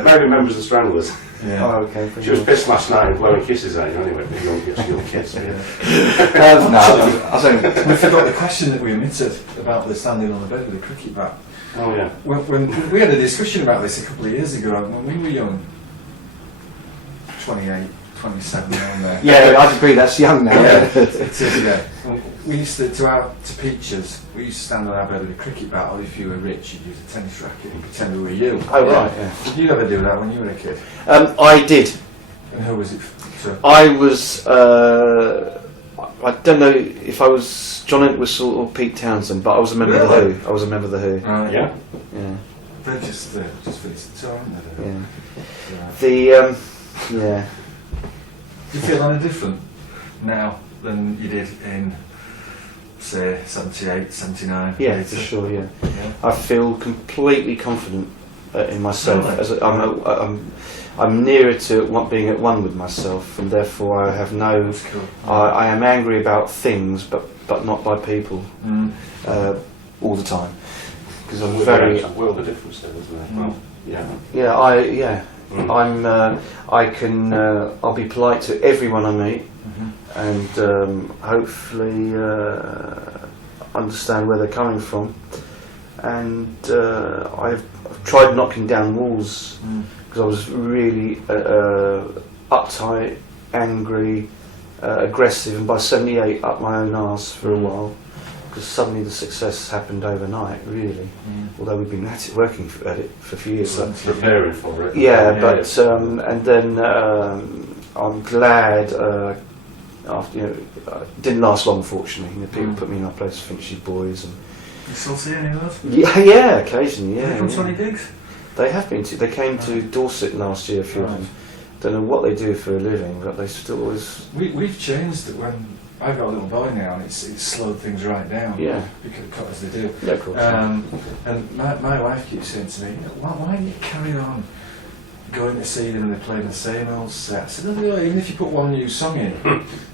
Maybe remembers the Stranglers. Yeah. Oh, okay. She was pissed last night and blowing kisses at you anyway, but young kids. Yeah. No, I was only. We forgot the question that we omitted about the standing on the bed with the cricket bat. Oh yeah. When we had a discussion about this a couple of years ago, when we were young, 28, 27 around there. Yeah, I'd agree. That's young now. Yeah, it is, yeah. We used to Peaches, we used to stand on our bed with a cricket bat, or if you were rich, you'd use a tennis racket and pretend we were you. Oh right. Yeah. Did you ever do that when you were a kid? I did. And who was it for? I was. I don't know if I was John Entwistle or Pete Townsend, but I was a member of the Really? Who. I was a member of the Who. Right. Yeah. Yeah. They're just finished the tour, aren't they? Yeah. Yeah. The yeah. Do you feel any different now than you did in, say, 78, 79? Yeah, 80? for sure. Yeah. Yeah. I feel completely confident in myself. Really? As I'm nearer to being at one with myself, and therefore I have no. That's cool. I am angry about things, but not by people Mm. all the time. Because I'm There's very. a world of difference there, isn't there? Well, yeah. Yeah. I can. I'll be polite to everyone I meet, and hopefully understand where they're coming from. And I've tried knocking down walls because I was really uptight, angry, aggressive, and by 78 up my own arse for a while. Because suddenly the success happened overnight, really. Although we've been at it, working at it for a few years. So, Preparing for it. yeah, but and then I'm glad after didn't last long, fortunately. People put me in my place, Finchley Boys, and You still see any of those? yeah, occasionally, yeah. From yeah. Sonny Diggs? They have been to. They came to Dorset last year, a few of them. Don't know what they do for a living, but they still always. We've changed it when I've got a little boy now, and it's slowed things right down. Yeah. Because they do. Yeah, of course. And my wife keeps saying to me, why don't you carry on going to see them and they're playing the same old set. I said, no, even if you put one new song in,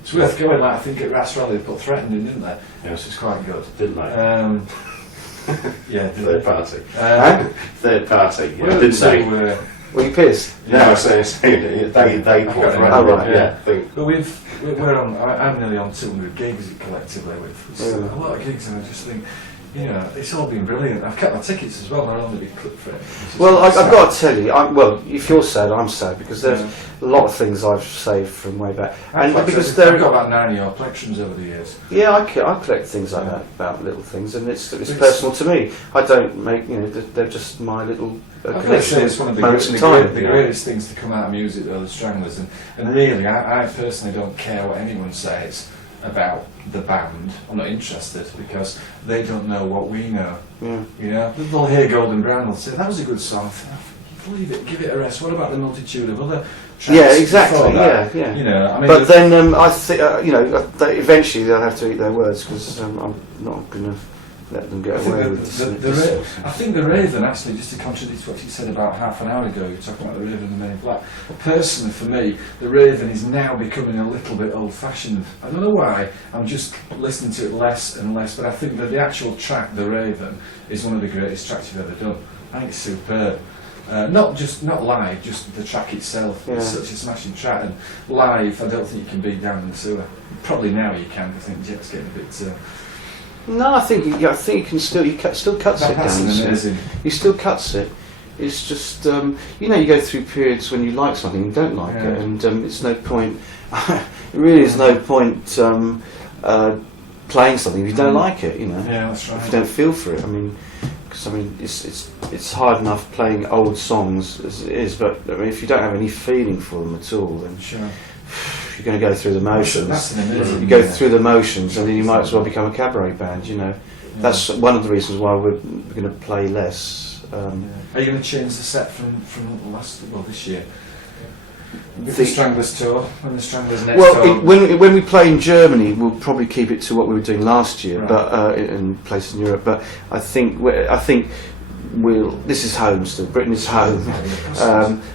it's worth going. Like I think at Ras Rally they put Threatened in, didn't they? Yeah. Which was quite good. Didn't they? Yeah, Third party. Third party. Yeah, Well, didn't they? Were you pissed? No, I was saying they put Oh, right, yeah. I think. But we're on. I'm nearly on 200 gigs collectively with a lot of gigs, and I just think, you know, it's all been brilliant. I've kept my tickets as well. They're on the big clip for it. Well, I've got to tell you, well, if you're sad, I'm sad because there's a lot of things I've saved from way back, and because I've got about 9 of your collections over the years. Yeah, I collect things like that, about little things, and it's personal to me. I don't make, you know, they're just my little collection. It's one of the greatest things to come out of music, though, the Stranglers, and really, I personally don't care what anyone says about the band. I'm not interested because they don't know what we know. Yeah. You know, they'll hear Golden Brown, they'll say that was a good song. Leave it, give it a rest. What about the multitude of other tracks? Yeah, exactly. That? Yeah. You know, I mean, but then I think you know, eventually they'll have to eat their words because I'm not going to let them get away with this. I think the Raven, actually, just to contradict what you said about half an hour ago, you were talking about the Raven and the Meninblack. Personally, for me, the Raven is now becoming a little bit old-fashioned. I don't know why. I'm just listening to it less and less, but I think that the actual track, the Raven, is one of the greatest tracks you've ever done. I think it's superb. Not live, just the track itself. Yeah. It's such a smashing track, and live, I don't think you can beat Down in the Sewer. Probably now you can. I think Jet's getting a bit. No, I think you can still still cuts it down. Amazing. He still cuts it. It's just you know, you go through periods when you like something and don't like it, and it's no point. It really is no point playing something if you don't like it. You know, that's right. If you don't feel for it, I mean. Because I mean, it's hard enough playing old songs as it is, but I mean, if you don't have any feeling for them at all, then you're going to go through the motions. That's amazing. You go through the motions, and then you might as well become a cabaret band. You know, that's one of the reasons why we're going to play less. Are you going to change the set from this year? With the Stranglers tour, when the Stranglers next tour. When we play in Germany, we'll probably keep it to what we were doing last year, but in places in Europe. But I think this is home still. Britain is home.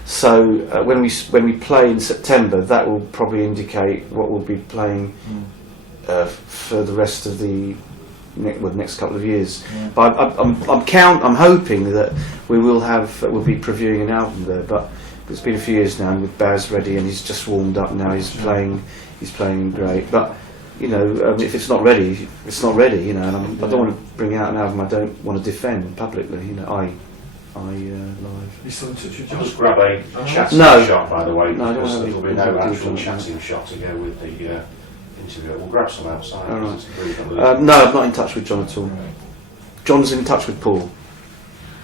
So when we play in September, that will probably indicate what we'll be playing for the rest of the next couple of years. But I'm hoping that we'll be previewing an album there, but. It's been a few years now, and with Baz ready, and he's just warmed up now. He's playing great. But you know, if it's not ready, it's not ready. You know, and I don't want to bring out an album I don't want to defend publicly. You know, I live. You still in touch with I'll just grab a chatting shot, by the way. No, I don't because want there'll be no actual chatting shot to go with the interview. We'll grab some outside. All right. No, I'm not in touch with John at all. John's in touch with Paul.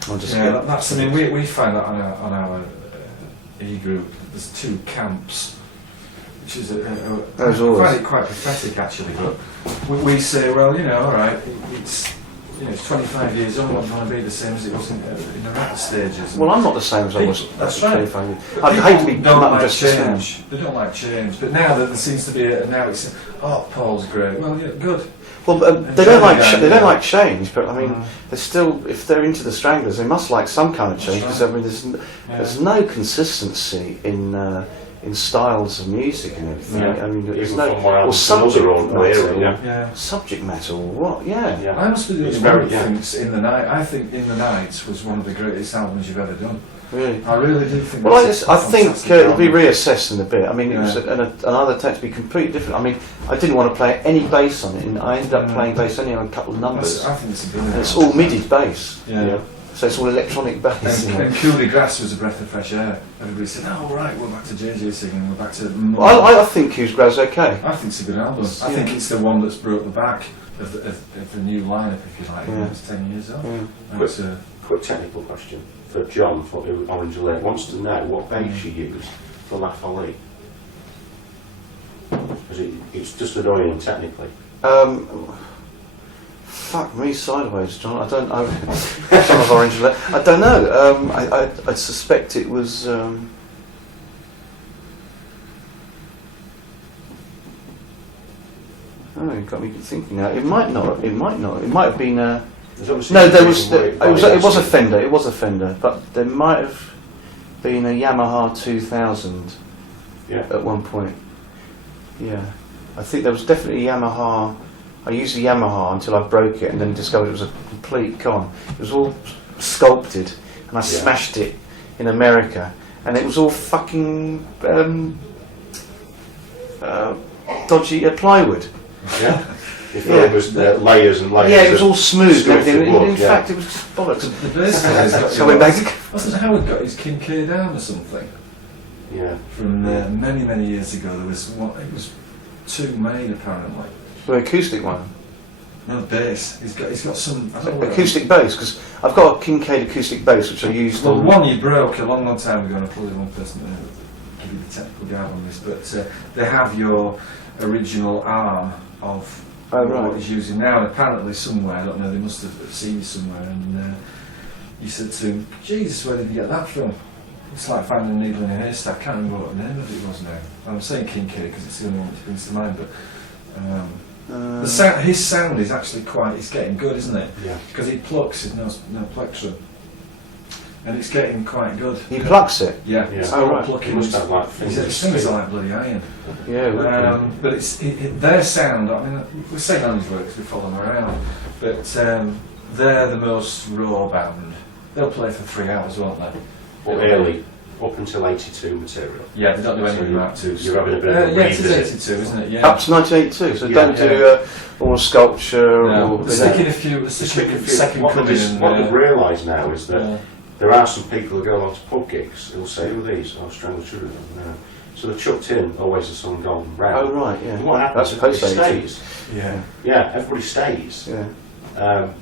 That's. I mean, we find that on our E-group, there's two camps, which is I find it quite pathetic actually. But we say, well, you know, all right, it's 25 years old. I'm going to be the same as it was in the latter stages. Well, I'm not the same as I was. That's right. 25 years. I hate to be don't like change. They don't like change. But now that there seems to be now it's Paul's great. Well, yeah, good. Well, they don't like change, but I mean, they're still, if they're into the Stranglers, they must like some kind of change, because I mean, there's no consistency in styles of music and everything. I mean, there's no subject matter or what. I must be the only one who thinks In the Night. I think In the Night was one of the greatest albums you've ever done. Really? I really do think. Well, I think it'll be reassessed in a bit. I mean, it was another take to be completely different. I mean, I didn't want to play any bass on it, and I ended up playing bass only on a couple of numbers. I think it's a brilliant. It's all MIDI bass. Yeah. So it's all electronic bass. And Coup de Grace was a breath of fresh air. Everybody said, "Oh, right, we're back to Jjb singing. We're back to." I think Coup de Grace okay. I think it's a good album. I think it's the one that's broke the back of the new lineup, if you like. It's 10 years old. Quick technical question for John from Orange Alert. Wants to know what bass you used for La Folie. Because it's just annoying technically. Fuck me sideways, John. I don't know. John of Orange Alert. I don't know. I suspect it was. Oh, you got me thinking now. It might not. It might have been. No, there was. It was a Fender. It was a Fender, but there might have been a Yamaha 2000 Yeah. at one point. Yeah, I think there was definitely a Yamaha. I used a Yamaha until I broke it and then discovered it was a complete con. It was all sculpted and I smashed it in America and it was all fucking dodgy plywood. Yeah. If it was layers and layers. Yeah, it was all smooth and everything. Wood, in fact, it was just bollocks. The bass guy's got So basically, wasn't Howard got his Kincaid arm or something? Yeah. From many years ago, there was one. It was two main apparently. the acoustic one, No bass. He's got some. I don't know acoustic bass, because I've got a Kincaid acoustic bass which I used. Well, on one you broke a long time ago, and I pulled in one person to give you the technical guide on this. But they have your original arm of what he's using now, and apparently somewhere, I don't know, they must have seen you somewhere, and you said to him, Jesus, where did you get that from? It's like finding a needle in a haystack. I can't remember what the name of it was now. I'm saying Kincaid because it's the only one that springs to mind, but his sound is actually it's getting good, isn't it? Yeah. Because he plucks, there's no plectrum. And it's getting quite good. He plucks it. Yeah. Oh, right. Plucking. He must have like fingers. Things are like bloody iron. Yeah. But it's their sound. I mean, we're saying on his works, we follow them around, but they're the most raw band. They'll play for 3 hours, won't they? Or early, up until 82 material. Yeah, they don't do anything about So you're having a bit of a yeah, it is revisit. 82, isn't it? Yeah. Up to 1982, so Yeah, don't do all sculpture No, or. they're sticking a few. They're sticking a second What coming. they've realised now is that Yeah. there are some people who go along to pub gigs who'll say, who are these? Oh, Stranglers. So they're chucked in always a song Golden Brown. Oh right, yeah. And what happens? That's Everybody post-82. stays. Yeah. Yeah, everybody stays. Yeah.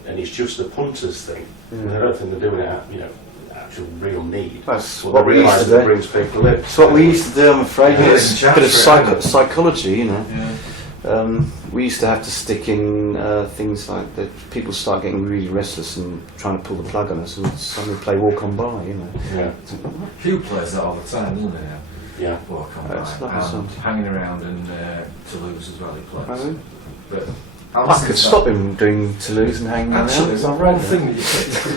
And it's just the punters thing. Yeah. And I don't think they're doing it out, actual real need. That's But what they we used realise to that it do. brings people in. It's what we used to do, I'm afraid. Yeah, It's yeah. a bit of Yeah. psychology, you know. Yeah. We used to have to stick in things like that. People start getting really restless and trying to pull the plug on us, and suddenly play Walk On By, you know. Yeah. Hugh plays that all the time, doesn't he? Now? Yeah. Walk on That's by. lovely song. Hanging around in Toulouse as well. He plays. Oh, But I could stop him doing Toulouse and hanging Actually, around. there's one thing that you said.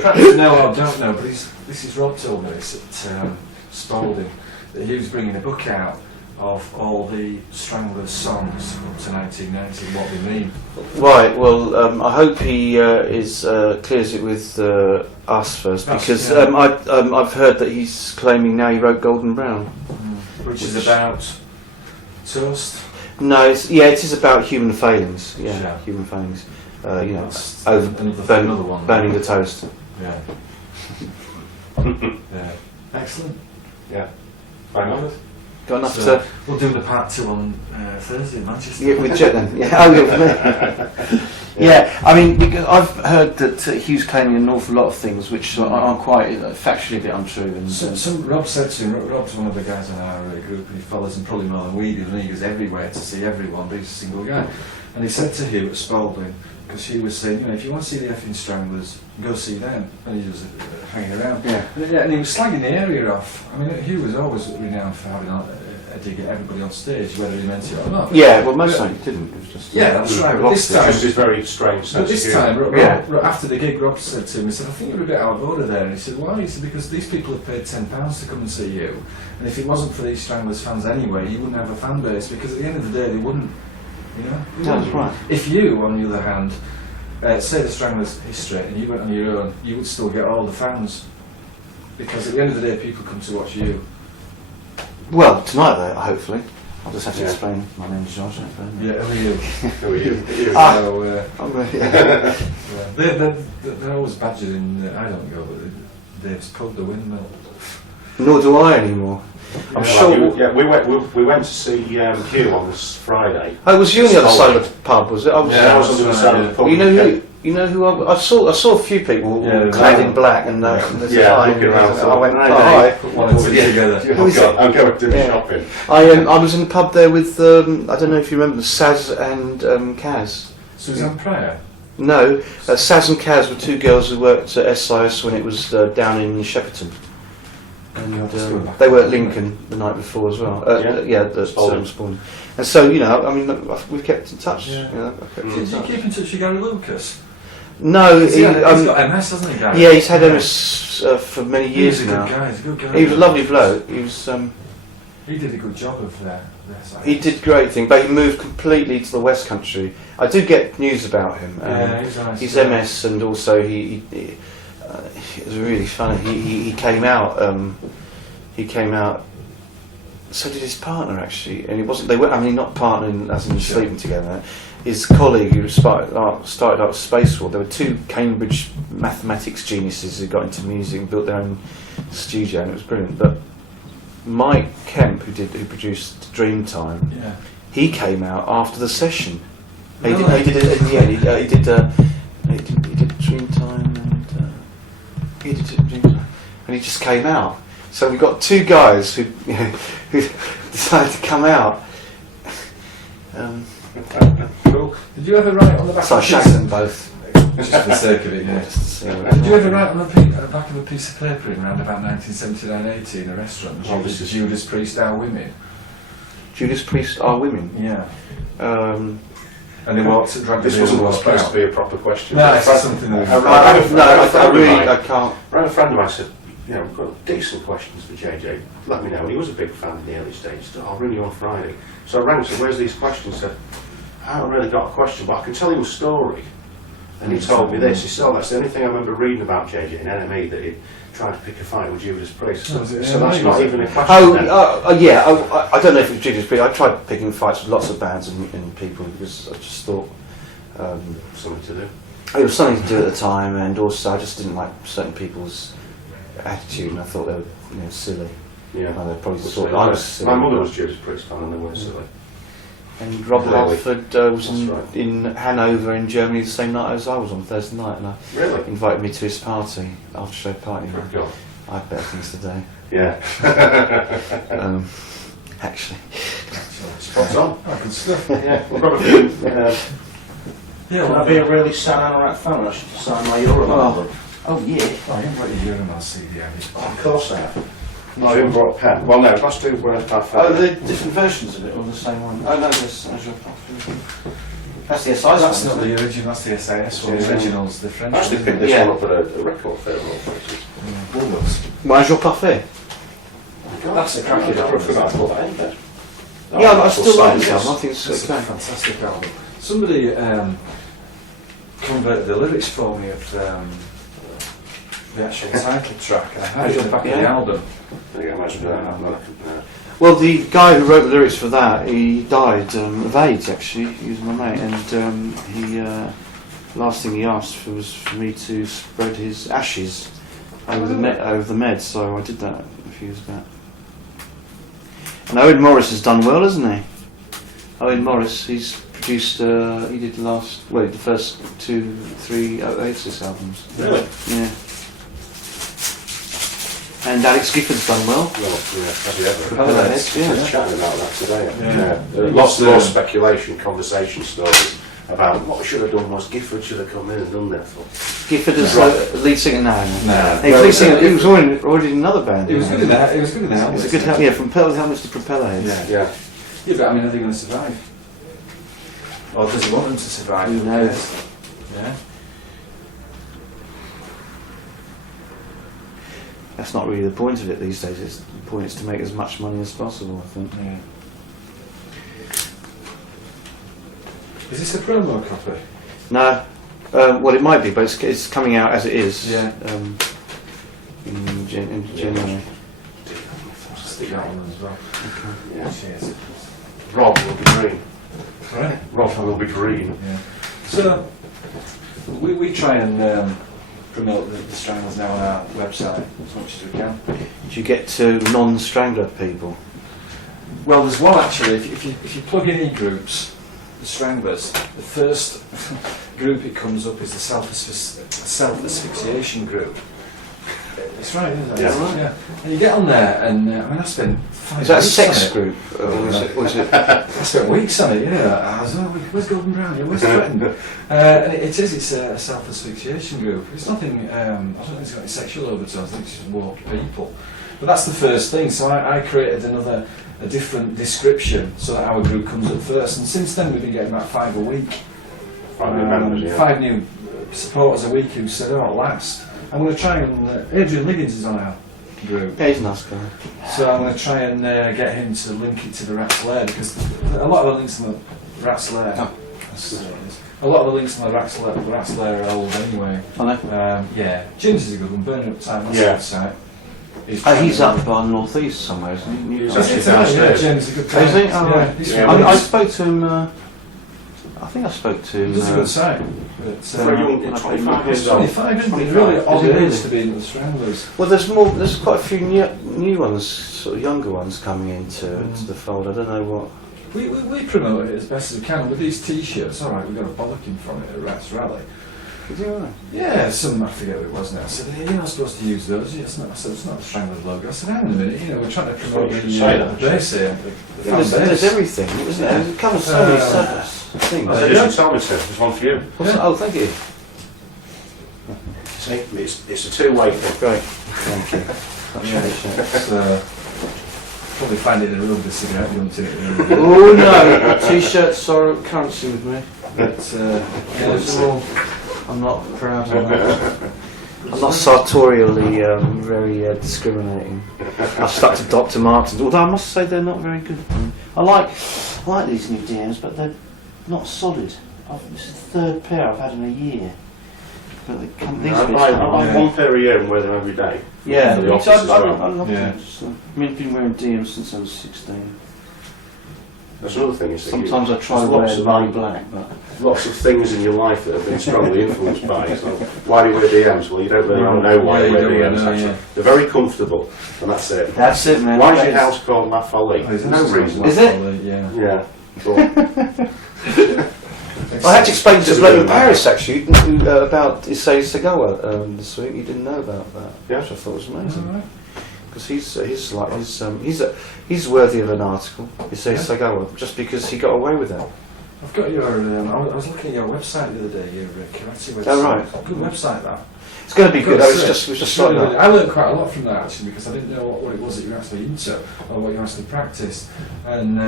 Perhaps no, I don't know, but this is Rob told me this at Spalding, that he was bringing a book out of all the Stranglers songs up to 1990 and what they mean. Right, well, I hope he clears it with us first, because I've heard that he's claiming now he wrote Golden Brown. Which is about toast. No, it is about human failings. Yeah, Yeah. human failings. That's Over another one. burning the toast. Yeah. Yeah. Excellent. Yeah. Bang on. Got enough So to we'll do the part 2 on Thursday in Manchester. get with Jet then. Yeah, oh, yeah, for me. Yeah, I mean, because I've heard that Hugh's claiming an awful lot of things which are quite factually a bit untrue. And Rob said to him, Rob's one of the guys in our group, and he follows him probably more than we do, and he goes everywhere to see everyone, but he's a single guy. And he said to Hugh at Spalding, because Hugh was saying, if you want to see the effing Stranglers, go see them. And he was hanging around. Yeah. And he was slagging the area off. I mean, Hugh was always renowned for having a dig at everybody on stage, whether he meant it or not. Yeah, well, most times he didn't. It was just That's right. But this It's time, just this very strange sense But this of time, humour. Rob, after the gig, Rob said to him, he said, I think you're a bit out of order there. And he said, why? He said, because these people have paid £10 to come and see you. And if it wasn't for these Stranglers fans anyway, you wouldn't have a fan base, because at the end of the day, they wouldn't. That's right. If you, on the other hand, say the Stranglers history, and you went on your own, you would still get all the fans. Because at the end of the day, people come to watch you. Well, tonight though, hopefully. I'll just have to explain. My name's George. Yeah, who are you? Who are you? They're always badgered in, I don't go, but Dave's pub, the Windmill. Nor do I anymore. I'm sure. We went to see Hugh on this Friday. Oh, it was you on the other side of the pub, was it? I was on the other side of the pub. You know who I saw a few people clad in black and looking around. I went, hi. Put one and two together. I'm going to do shopping. I was in the pub there with I don't know if you remember Saz and Kaz. Suzanne Pryor? No, Saz and Kaz were two girls who worked at SIS when it was down in Shepperton. And they were at Lincoln the night before as well. Spalding. And so, I mean, we've kept in touch. Yeah. I've kept in Did you touch. keep in touch with Gary Lucas? No, He's got MS, hasn't he, Gary? yeah, he's had MS for many years He's a now. good guy. He's a good guy. He was a lovely bloke. He was. He did a good job of their side. He did great thing, but he moved completely to the West Country. I do get news about him. Yeah, he's nice. He's MS, and also it was really funny. He came out. He came out. So did his partner actually, and it wasn't. They were. I mean, not partnering as in sleeping together. His colleague who started out with Space War. There were two Cambridge mathematics geniuses who got into music and built their own studio, and it was brilliant. But Mike Kemp, who produced Dreamtime, Yeah. he came out after the session. He Really? did it in the end. He did Dreamtime and he just came out. So we've got two guys who decided to come out. Cool. Did you ever write on the back So I of a shagged piece them both. just for the sake of it, yeah. Just to see what Did you ever write on the back of a piece of paper in around about 1979-80 in a restaurant? Oh, this is- Judas Priest, Our Women. Judas Priest are women? Yeah. Um, And they walked to drag the This beer wasn't and supposed walked to out. be a proper question. No, it's just something that... I can't. A friend of mine said, you know, we've got decent questions for JJ, let me know. And he was a big fan in the early stages. So I'll ring you on Friday. So I rang and said, where's these questions? He said, I haven't really got a question, but I can tell you a story. And he told me this. He said, oh, that's the only thing I remember reading about JJ in NME, that he tried to pick a fight with Judas Priest. So, Oh, is it so that's NME, not was it? even a question then. Yeah. I don't know if it's Judas Priest. I tried picking fights with lots of bands and people because I just thought Something to do. it was something to do at the time, and also I just didn't like certain people's attitude, and I thought they were silly. Yeah. Well, they probably Well, thought so I was silly. my mother was Judas Priest fan and they weren't silly. And Rob Clearly. Halford was That's right. in Hanover in Germany the same night as I was on Thursday night, and Really? invited me to his party, after show party. Good God. I had better things to do. Yeah. Actually. Spot on. Oh, good stuff. Yeah, we've got a few. Yeah, Can I be a really sad anorak fan? I should sign my Euro album. Oh yeah. Oh, I haven't got your urinal CD, have you? Of course I have. No, I haven't brought a pen. Well, no, let's do Parfait. Oh, the different versions of it, or the same one? Oh no, there's Jjb Mjh. That's the SIS one. That's not isn't it? the original, that's the SAS one. Yeah. The original's the French I actually one. picked this Yeah. one up at a record fair of all places. Bulldogs. Mjh Kk. That's a cracking I album. forgot to put that in there. Yeah, I still like this. this album. I think it's It's a okay. fantastic album. Somebody converted the lyrics for me of the actual title track, and I had it at the back of the Yeah. album. There you go, imagine that. I'm not compared. Well, the guy who wrote the lyrics for that, he died of AIDS. Actually, he was my mate, and he last thing he asked for was for me to spread his ashes over the meds. So I did that a few years back. And Owen Morris has done well, hasn't he? Owen Morris, he's produced. He did the first 2-3 Oasis albums. Really? Yeah. And Alex Gifford's done well. Well, yeah, have you ever? Propeller Heads, I was yeah. chatting about that today. Yeah. Lots more speculation, conversation stories about what we should have done was Gifford should have come in and done that. Gifford is Right. lead singer now. No. He was lead singer. He was already in another band. It was good in that. It was good in that. It's a good help. Yeah, from Pearl Helmets to Propeller Heads. Yeah. Yeah. Yeah, but I mean, are they going to survive? Or does he want them to survive? Who knows? Yeah. That's not really the point of it these days. The point is to make as much money as possible, I think. Yeah. Is this a promo copy? No, well it might be, but it's coming out as it is. Yeah. In January. Stick that on as well. Yeah. Cheers. Rob will be green. Right. Rob will be green. Yeah. So we try and promote the Stranglers now on our website as much as we can. Do you get to non-Strangler people? Well, there's one actually. If you plug in e-groups, the Stranglers, the first group it comes up is the self-asphyxiation group. It's right, isn't it? Yeah. Yeah. And you get on there, and I mean, I spent 5 Is that a weeks sex on it. group? Or is it? I spent weeks on it, yeah. I was, oh, where's Golden Brown? Where's Threatened? And it's a self-asphyxiation group. It's nothing, I don't think it's got any sexual overtones, I think it's just warped people. But that's the first thing, so I created a different description so that our group comes up first. And since then we've been getting about 5 a week. 5 new members, yeah. 5 new supporters a week who said, "Oh, at last, I'm going to try and Adrian Liggins is on our group." Yeah, he's a nice guy. So I'm going to try and get him to link it to the Rat's Lair, because a lot of the links in the Rat's Lair. Oh. A lot of the links in the Rat's Lair are old anyway. I know. Yeah, Jim's is a good one. Burning Up Time. That's Yeah. the website. He's up on North East somewhere, isn't he? He's That's actually it, downstairs. Yeah, Jim's a good Oh, guy. is he? Oh, Yeah, right. he's Yeah, from I Leeds. spoke to him. I think I spoke to him. It's a good site. But, For a young, 25 years He's old. 25, isn't he? Really odd Is he age really? to be in the Stranglers. Well, there's more. There's quite a few new ones, sort of younger ones coming into to the fold. I don't know what. We promote it as best as we can with these T-shirts. All right, we got a bollocking from it at Rats Rally. Is he alright? Yeah, some I forget what it was now. I said, "Hey, you're not supposed to use those." Yeah, it's not. I said, "It's not the Stranglers logo." I said, "Hang on a minute. You know, we're trying to promote You the should say that. bass here." The There's bass. everything, isn't there? It covers so many things. So just tell me, sir, there's one for you. Oh, thank you. See, it's a two-way thing. Great. Thank you. Much Yeah. appreciated. So, probably find it in a room with a cigarette. You want it. Oh no! T-shirts are currency with me. But yeah, Those it's are all. I'm not proud of that. I'm not sartorially very discriminating. I've stuck to Dr. Martens, although I must say they're not very good. I like these new DMs, but they're not solid. This is the third pair I've had in a year. But they come, these I bits buy come on. one pair a year and wear them every day. Yeah, For the office as well. I love Yeah. them. I mean, I've been wearing DMs since I was 16. That's another thing. Is that Sometimes I try there's to wear lots of Meninblack, but lots of things in your life that have been strongly influenced by. So why do you wear DMs? Well, you don't really know why you Yeah, wear you don't DMs. know, actually. yeah. They're very comfortable, and that's it. that's it, man. Why is your house called La Folie? Oh, is it? No reason. Is it? Yeah. Yeah. But I had to explain to Just bloke in a bit of Paris actually about Issei Sagawa this week. He didn't know about that, Yeah. which I thought was amazing. Alright. Because he's worthy of an article. Issei Yeah. Sagawa, just because he got away with it. I've got your. I was looking at your website the other day. Your karate website. Oh, right. Good website that. It's going to be good. Good, It was just It's starting really- up. I learned quite a lot from that actually, because I didn't know what it was that you were actually into or what you actually practiced. And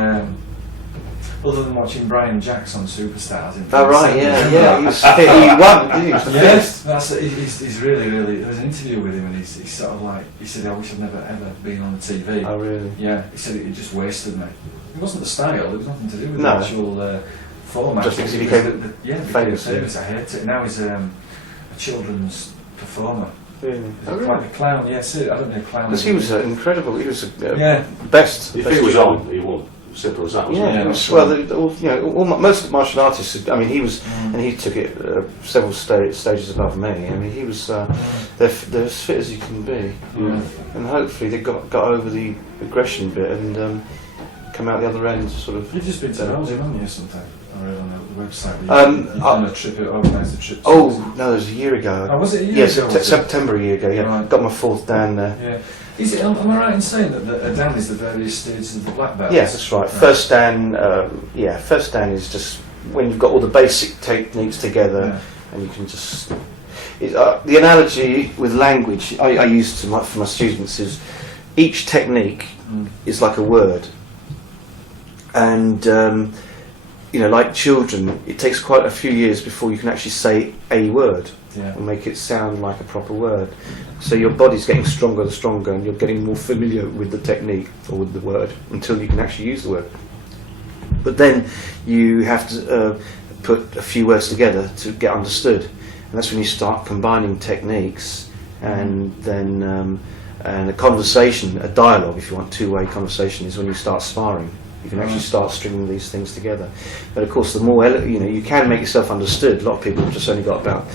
other than watching Brian Jacks on Superstars. In Oh right, yeah. He won, didn't he? He was the Yes, that's it. He's really. There was an interview with him, and he's sort of like, he said, "I wish I'd never ever been on the TV." Oh really? Yeah, he said it just wasted me. It wasn't the style. It was nothing to do with No. the actual format. Just because he It was became famous. famous, yeah. I hate it. Now he's a children's performer. Really? He's like a clown. Yes, I don't know a clown. Because he was incredible. He was Yeah. best. if best he was judge. on, he won. Simple as that. Wasn't Yeah, it? it was, well, most martial artists. I mean, he was, and he took it several stages above me. I mean, he was. They're as fit as you can be, and hopefully they got over the aggression bit and come out the other end sort of. You've just been to Belgium, haven't you, sometime? I read on the website. You've done a trip, organised a trip. Oh no, it was a year ago. Oh, was it a year Yes, ago? was it? September a year ago. Yeah, Right. got my fourth Dan there. Yeah. Is it? Am I right in saying that a Dan is the various stages of the black belt? Yes, that's right. First Dan, first Dan is just when you've got all the basic techniques together, and you can just. The analogy with language I use for my students is each technique is like a word, and like children, it takes quite a few years before you can actually say a word. Yeah. And make it sound like a proper word. So your body's getting stronger and stronger, and you're getting more familiar with the technique or with the word until you can actually use the word. But then you have to put a few words together to get understood, and that's when you start combining techniques, and then and a conversation, a dialogue, if you want two-way conversation, is when you start sparring. You can actually start stringing these things together. But of course, the more you can make yourself understood. A lot of people have just only got about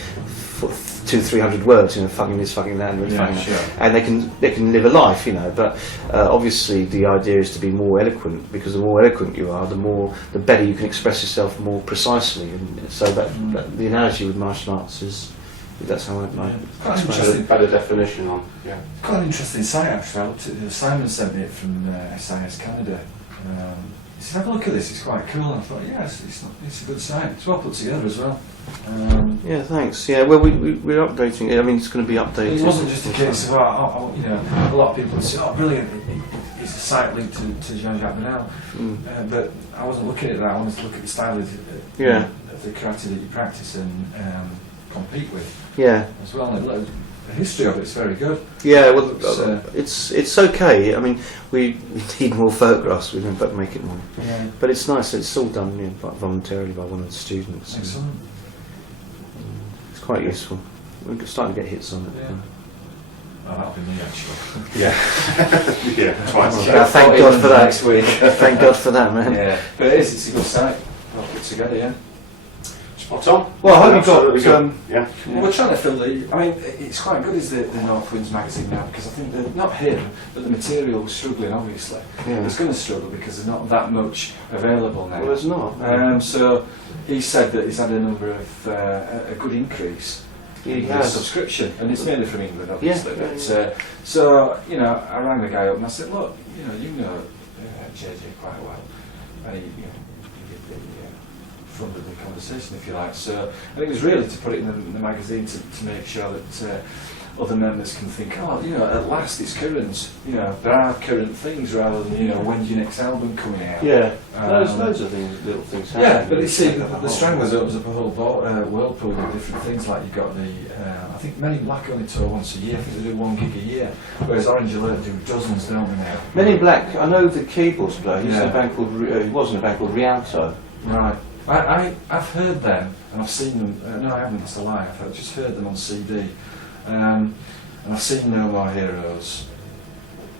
200-300 words, fucking this, fucking that, and really fucking that. And they can live a life, But obviously, the idea is to be more eloquent, because the more eloquent you are, the better you can express yourself more precisely. And so that the analogy with martial arts is that's how I Quite Better, interesting. better definition on. Yeah. Quite an interesting site actually. I looked at Simon sent me it from SIS Canada. He said, "Have a look at this. It's quite cool." And I thought, yeah, it's a good site. It's well put together as well. Yeah, thanks. Yeah, well, we're updating it. I mean, it's going to be updated. It wasn't just a case of, a lot of people would say, "Oh, brilliant! It's a site linked to Jjb Mjh." But I wasn't looking at that. I wanted to look at the style of the karate that you practice, and compete with Yeah. as well. And the history of it's very good. Yeah, well, It's, it's okay. I mean, we need more photographs. We don't make it more. Yeah. But it's nice. It's all done voluntarily by one of the students. Excellent. It's quite useful. We're starting to get hits on it. Yeah. Oh, that'll be me actually. Yeah. Yeah, twice. Yeah, thank God for that. Next week. Thank God for that, man. Yeah, but it's a good site. Well put together, yeah. Spot on. Well, I hope you've got. Absolutely good. Yeah. Yeah. We're trying to fill the. I mean, it's quite good, is the North Winds magazine now, because I think that not him, but the material was struggling. Obviously, Yeah. it's going to struggle because there's not that much available now. Well, there's not. So he said that he's had a number of a good increase. He in has. subscription, and it's mainly from England, obviously. Yeah, But so I rang the guy up and I said, look, you know JJ quite well, and he funded the conversation, if you like. So, and it was really to put it in the magazine to make sure that other members can think, at last it's current. There are current things rather than when's your next album coming out. Yeah. Um, Loads of things, little things. Yeah, happening. but you see, the Stranglers opens up a whole world full of different things. Like you've got I think Meninblack only tour once a year. I think they do 1 gig a year, whereas Orange Alert do dozens, don't they now? Meninblack. I know the keyboards player. He's in Yeah. a band called. He was in a band called Rialto. Right. I've heard them and I've seen them. No, I haven't. That's a lie. I've just heard them on CD, and I've seen No More Heroes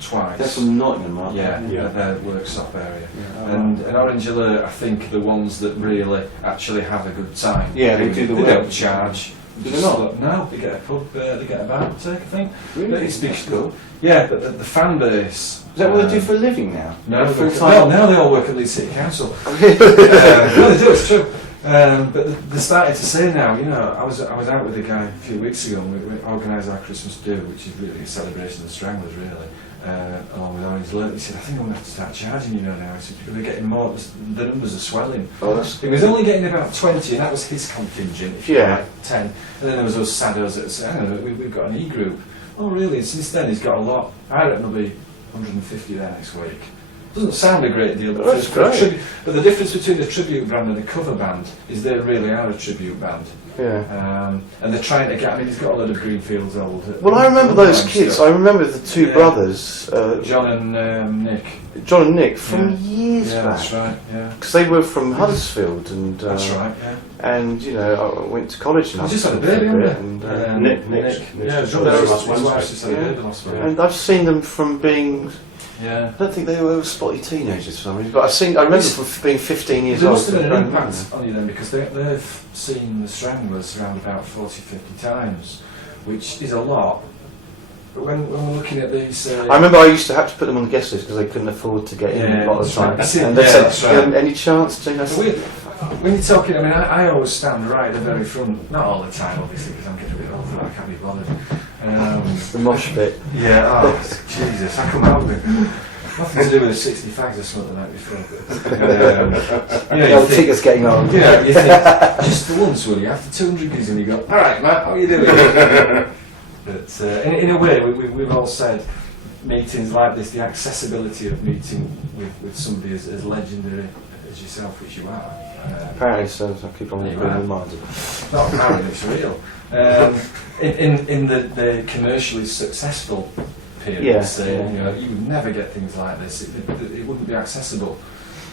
twice. That's from Nottingham, right? Yeah, Yeah. at their workshop area. Yeah. And Orange Alert, I think, are the ones that really actually have a good time. Yeah, they do the They work. don't charge. Do they not? No, they get a pub, they get a bar take, I think. Really? But it's big. That's cool. Yeah, but the fan base. Is that what they do for a living now? No, full well, time. now they all work at Leeds City Council. No, they do, it's true. But they're starting to say now, I was out with a guy a few weeks ago and we organised our Christmas do, which is really a celebration of the Stranglers, really, along with Orange Alert. He said, I think I'm going to have to start charging, now. He said, we're getting more, the numbers are swelling. Oh, that's He was only getting about 20, and that was his contingent, if you Yeah. like, 10. And then there was those saddos that said, hang on, we've got an E-group. Oh, really? And since then he's got a lot. I reckon there'll be 150 there next week. Doesn't sound a great deal, but, That's great. But the difference between a tribute band and a cover band is they really are a tribute band. Yeah. And they're trying to get, I mean, he's got a lot of Greenfields old. Well, I remember those old kids. stuff. I remember the two Yeah. brothers, John and Nick. John and Nick, from Yeah. years Yeah, back. that's right, yeah. Because they were from Huddersfield, and That's right, yeah. and I went to college in I just had a Huddersfield baby, for a haven't bit, they? and, Nick. Yeah, Nick's John birthday his last wife's Wednesday. just had a baby last week. and I've seen them from being. Yeah. I don't think they were spotty teenagers for some reason, but I remember from being 15 years There old. must have been to an growing impact on you then, because they've seen the Stranglers around about 40, 50 times, which is a lot. But when we're looking at these... I remember I used to have to put them on the guest list because they couldn't afford to get in Yeah, a lot of that's right. time. That's it, And they yeah, said, that's right. any chance to? I said, When you're talking, I mean, I always stand right at the very front, not all the time obviously, because I'm getting a bit older, I can't be bothered. the mosh pit. Yeah, Jesus, I come out with it. Nothing to do with the 60 fags I smoked the night before. But, The old ticker's getting on. Yeah, you think, just for once, will you? After 200 gigs and you go, alright Matt, how are you doing? But in a way, we've all said meetings like this, the accessibility of meeting with somebody as legendary as yourself, which you are. Apparently so, I keep on There you being are. reminded. Not apparently, it's real. In the commercially successful periods, you would never get things like this. It wouldn't be accessible.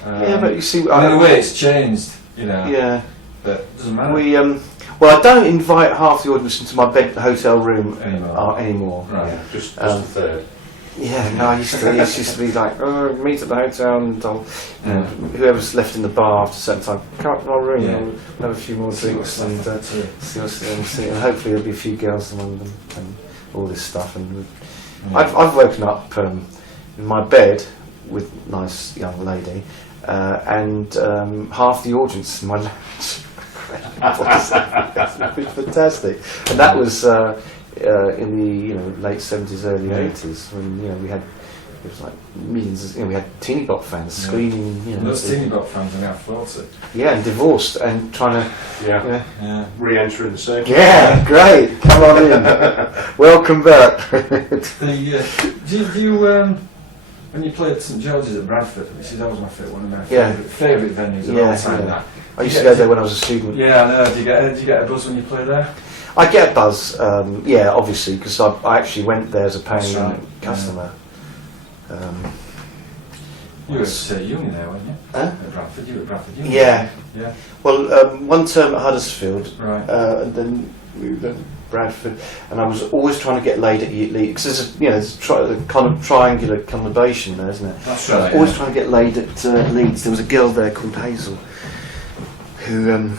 Yeah, but you see, in a way, it's changed. Yeah. But it doesn't matter. Well, I don't invite half the audience into my hotel room Anymore. anymore. Right. Yeah, just a third. Yeah, no, it used to be like, meet at the hotel, and whoever's left in the bar after a certain time, come up to my room, Yeah. and have a few more drinks, and see what's and hopefully there'll be a few girls among them, and all this stuff. And I've woken up in my bed with a nice young lady, and half the audience in my lounge. It's been fantastic, and that was in the late 70s, early 80s, when we had it was like millions. We had teeny bop fans screaming. Those teeny bop fans are now 40. Yeah, and divorced and trying to Re-entering the circle. Yeah, great. Come on in. Welcome back. When you played St George's at Bradford, which is always one of my Yeah. favourite venues of Yeah, all time. yeah. That. I used to go there when I was a student. Yeah, I know. Do you get a buzz when you play there? I get a buzz, yeah, obviously, because I actually went there as a paying That's right, customer. You were at uni there, weren't you? Huh? At Bradford, you were at Bradford uni. Yeah. Yeah. Well, one term at Huddersfield, Right. and then moved to Bradford, and I was always trying to get laid at Leeds, because there's there's a kind of triangular conurbation there, isn't it? That's I was right. always trying to get laid at Leeds. There was a girl there called Hazel, who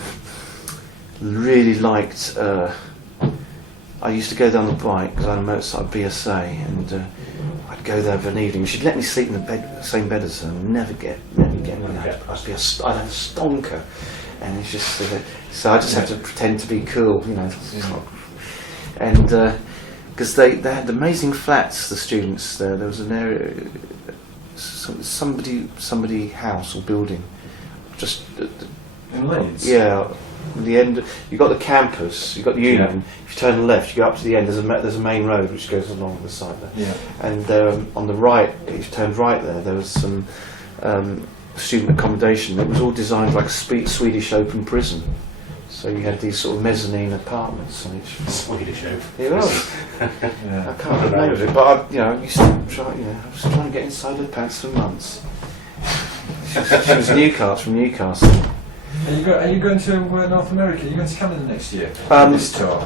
really liked. I used to go down the bike because I had a motorcycle BSA, and I'd go there for an evening. She'd let me sleep in the same bed as her, and never get me out. I'd have a stonker, and it's just so I just had to pretend to be cool, and because they had amazing flats, the students there. There was an area, somebody house or building, just In Leeds? yeah. At the end, you got the campus, you got the union. Yeah. If you turn left, you go up to the end. There's a main road which goes along the side there. Yeah. And on the right, if you turned right there was some student accommodation. It was all designed like a Swedish open prison. So you had these sort of mezzanine apartments on each floor. Swedish oak. It was. Yeah. I can't remember the name of it, but I used to try. I was trying to get inside her pants for months. She was from Newcastle. Are you going to North America? Are you going to Canada next year? This tour?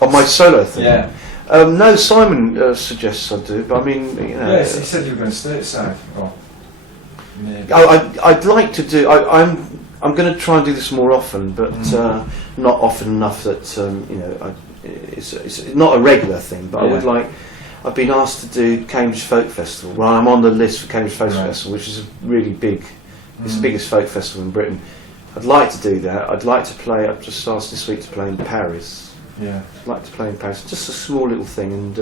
On my solo thing. Yeah. No, Simon suggests I do, but I mean, Yes, he said you were going stateside. Or maybe. I'd like to do. I'm going to try and do this more often, but not often enough that it's not a regular thing. But I would like. I've been asked to do Cambridge Folk Festival. Well, I'm on the list for Cambridge Folk Festival, which is a really big. It's the biggest folk festival in Britain. I'd like to do that. I'd like to play. I've just asked this week to play in Paris. Yeah. I'd like to play in Paris. Just a small little thing, and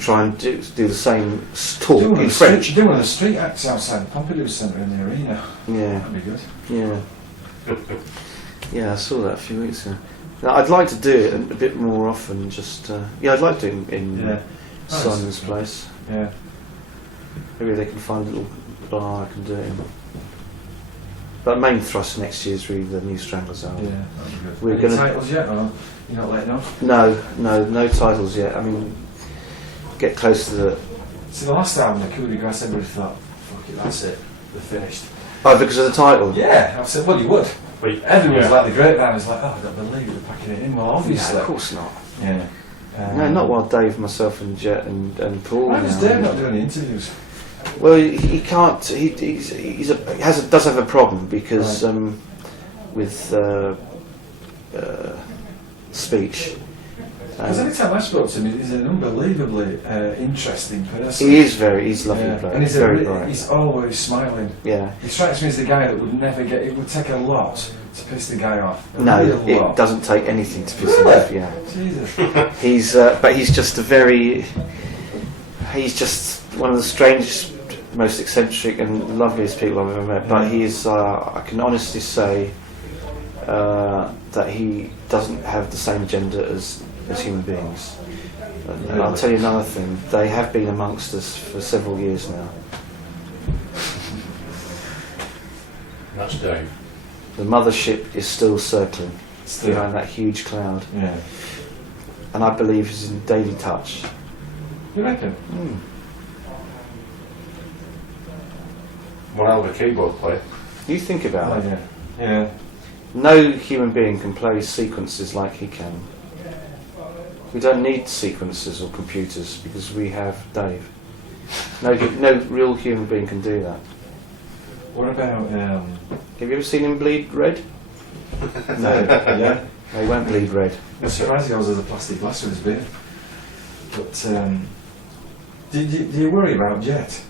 try and do the same talk in French. Do one of the street acts outside the Pompidou Centre in the arena. Yeah. That'd be good. Yeah. Yeah, I saw that a few weeks ago. Now, I'd like to do it a bit more often. Just I'd like to do it in Simon's place. Yeah. Maybe they can find a little bar I can do it in. But main thrust next year is really the new Stranglers album. Yeah, that'd be good. We're Any gonna titles yet, or you're not letting off? No titles yet. I mean, get close to the. See, the last album, the Coup de Grace, everybody thought, fuck it, that's it, they're finished. Oh, because of the title. Yeah, I said, well, you would. But Everyone's like the Grapevine. It's like, oh, I don't believe they're packing it in. Well, obviously. Yeah, of course not. Yeah. No, not while Dave, myself, and Jet and Paul. Why does Dave not do any interviews? Well, he can't. He does have a problem because with speech. Because every time I spoke to him, he's an unbelievably interesting person. He's lovely Yeah. bloke. And he's very bright. he's always smiling. Yeah. He strikes me as the guy that would never get. It would take a lot to piss the guy off. No, real lot. it doesn't take anything to piss him off. Yeah. Jesus. But he's just he's just one of the strangest, most eccentric and loveliest people I've ever met. But he is. I can honestly say that he doesn't have the same agenda as human beings. And I'll tell you another thing. They have been amongst us for several years now. that's Dave. The mothership is still circling behind that huge cloud, Yeah. and I believe he's in daily touch. You reckon? One hell of a keyboard player. You think about it. Yeah. Yeah. No human being can play sequences like he can. We don't need sequences or computers because we have Dave. No real human being can do that. What about? Have you ever seen him bleed red? No. Yeah. No, he won't bleed red. I'm surprised he always has a plastic glass with his beard. But do you worry about Jet?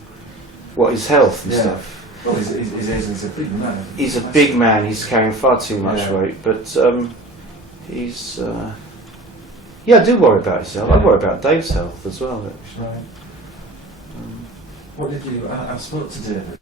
What, his health and Yeah. stuff? Well, he's a big man. He's a big man. He's carrying far too much Yeah. weight, but he's. Yeah, I do worry about his health. I worry about Dave's health as well. Right. What did you? I spoke to David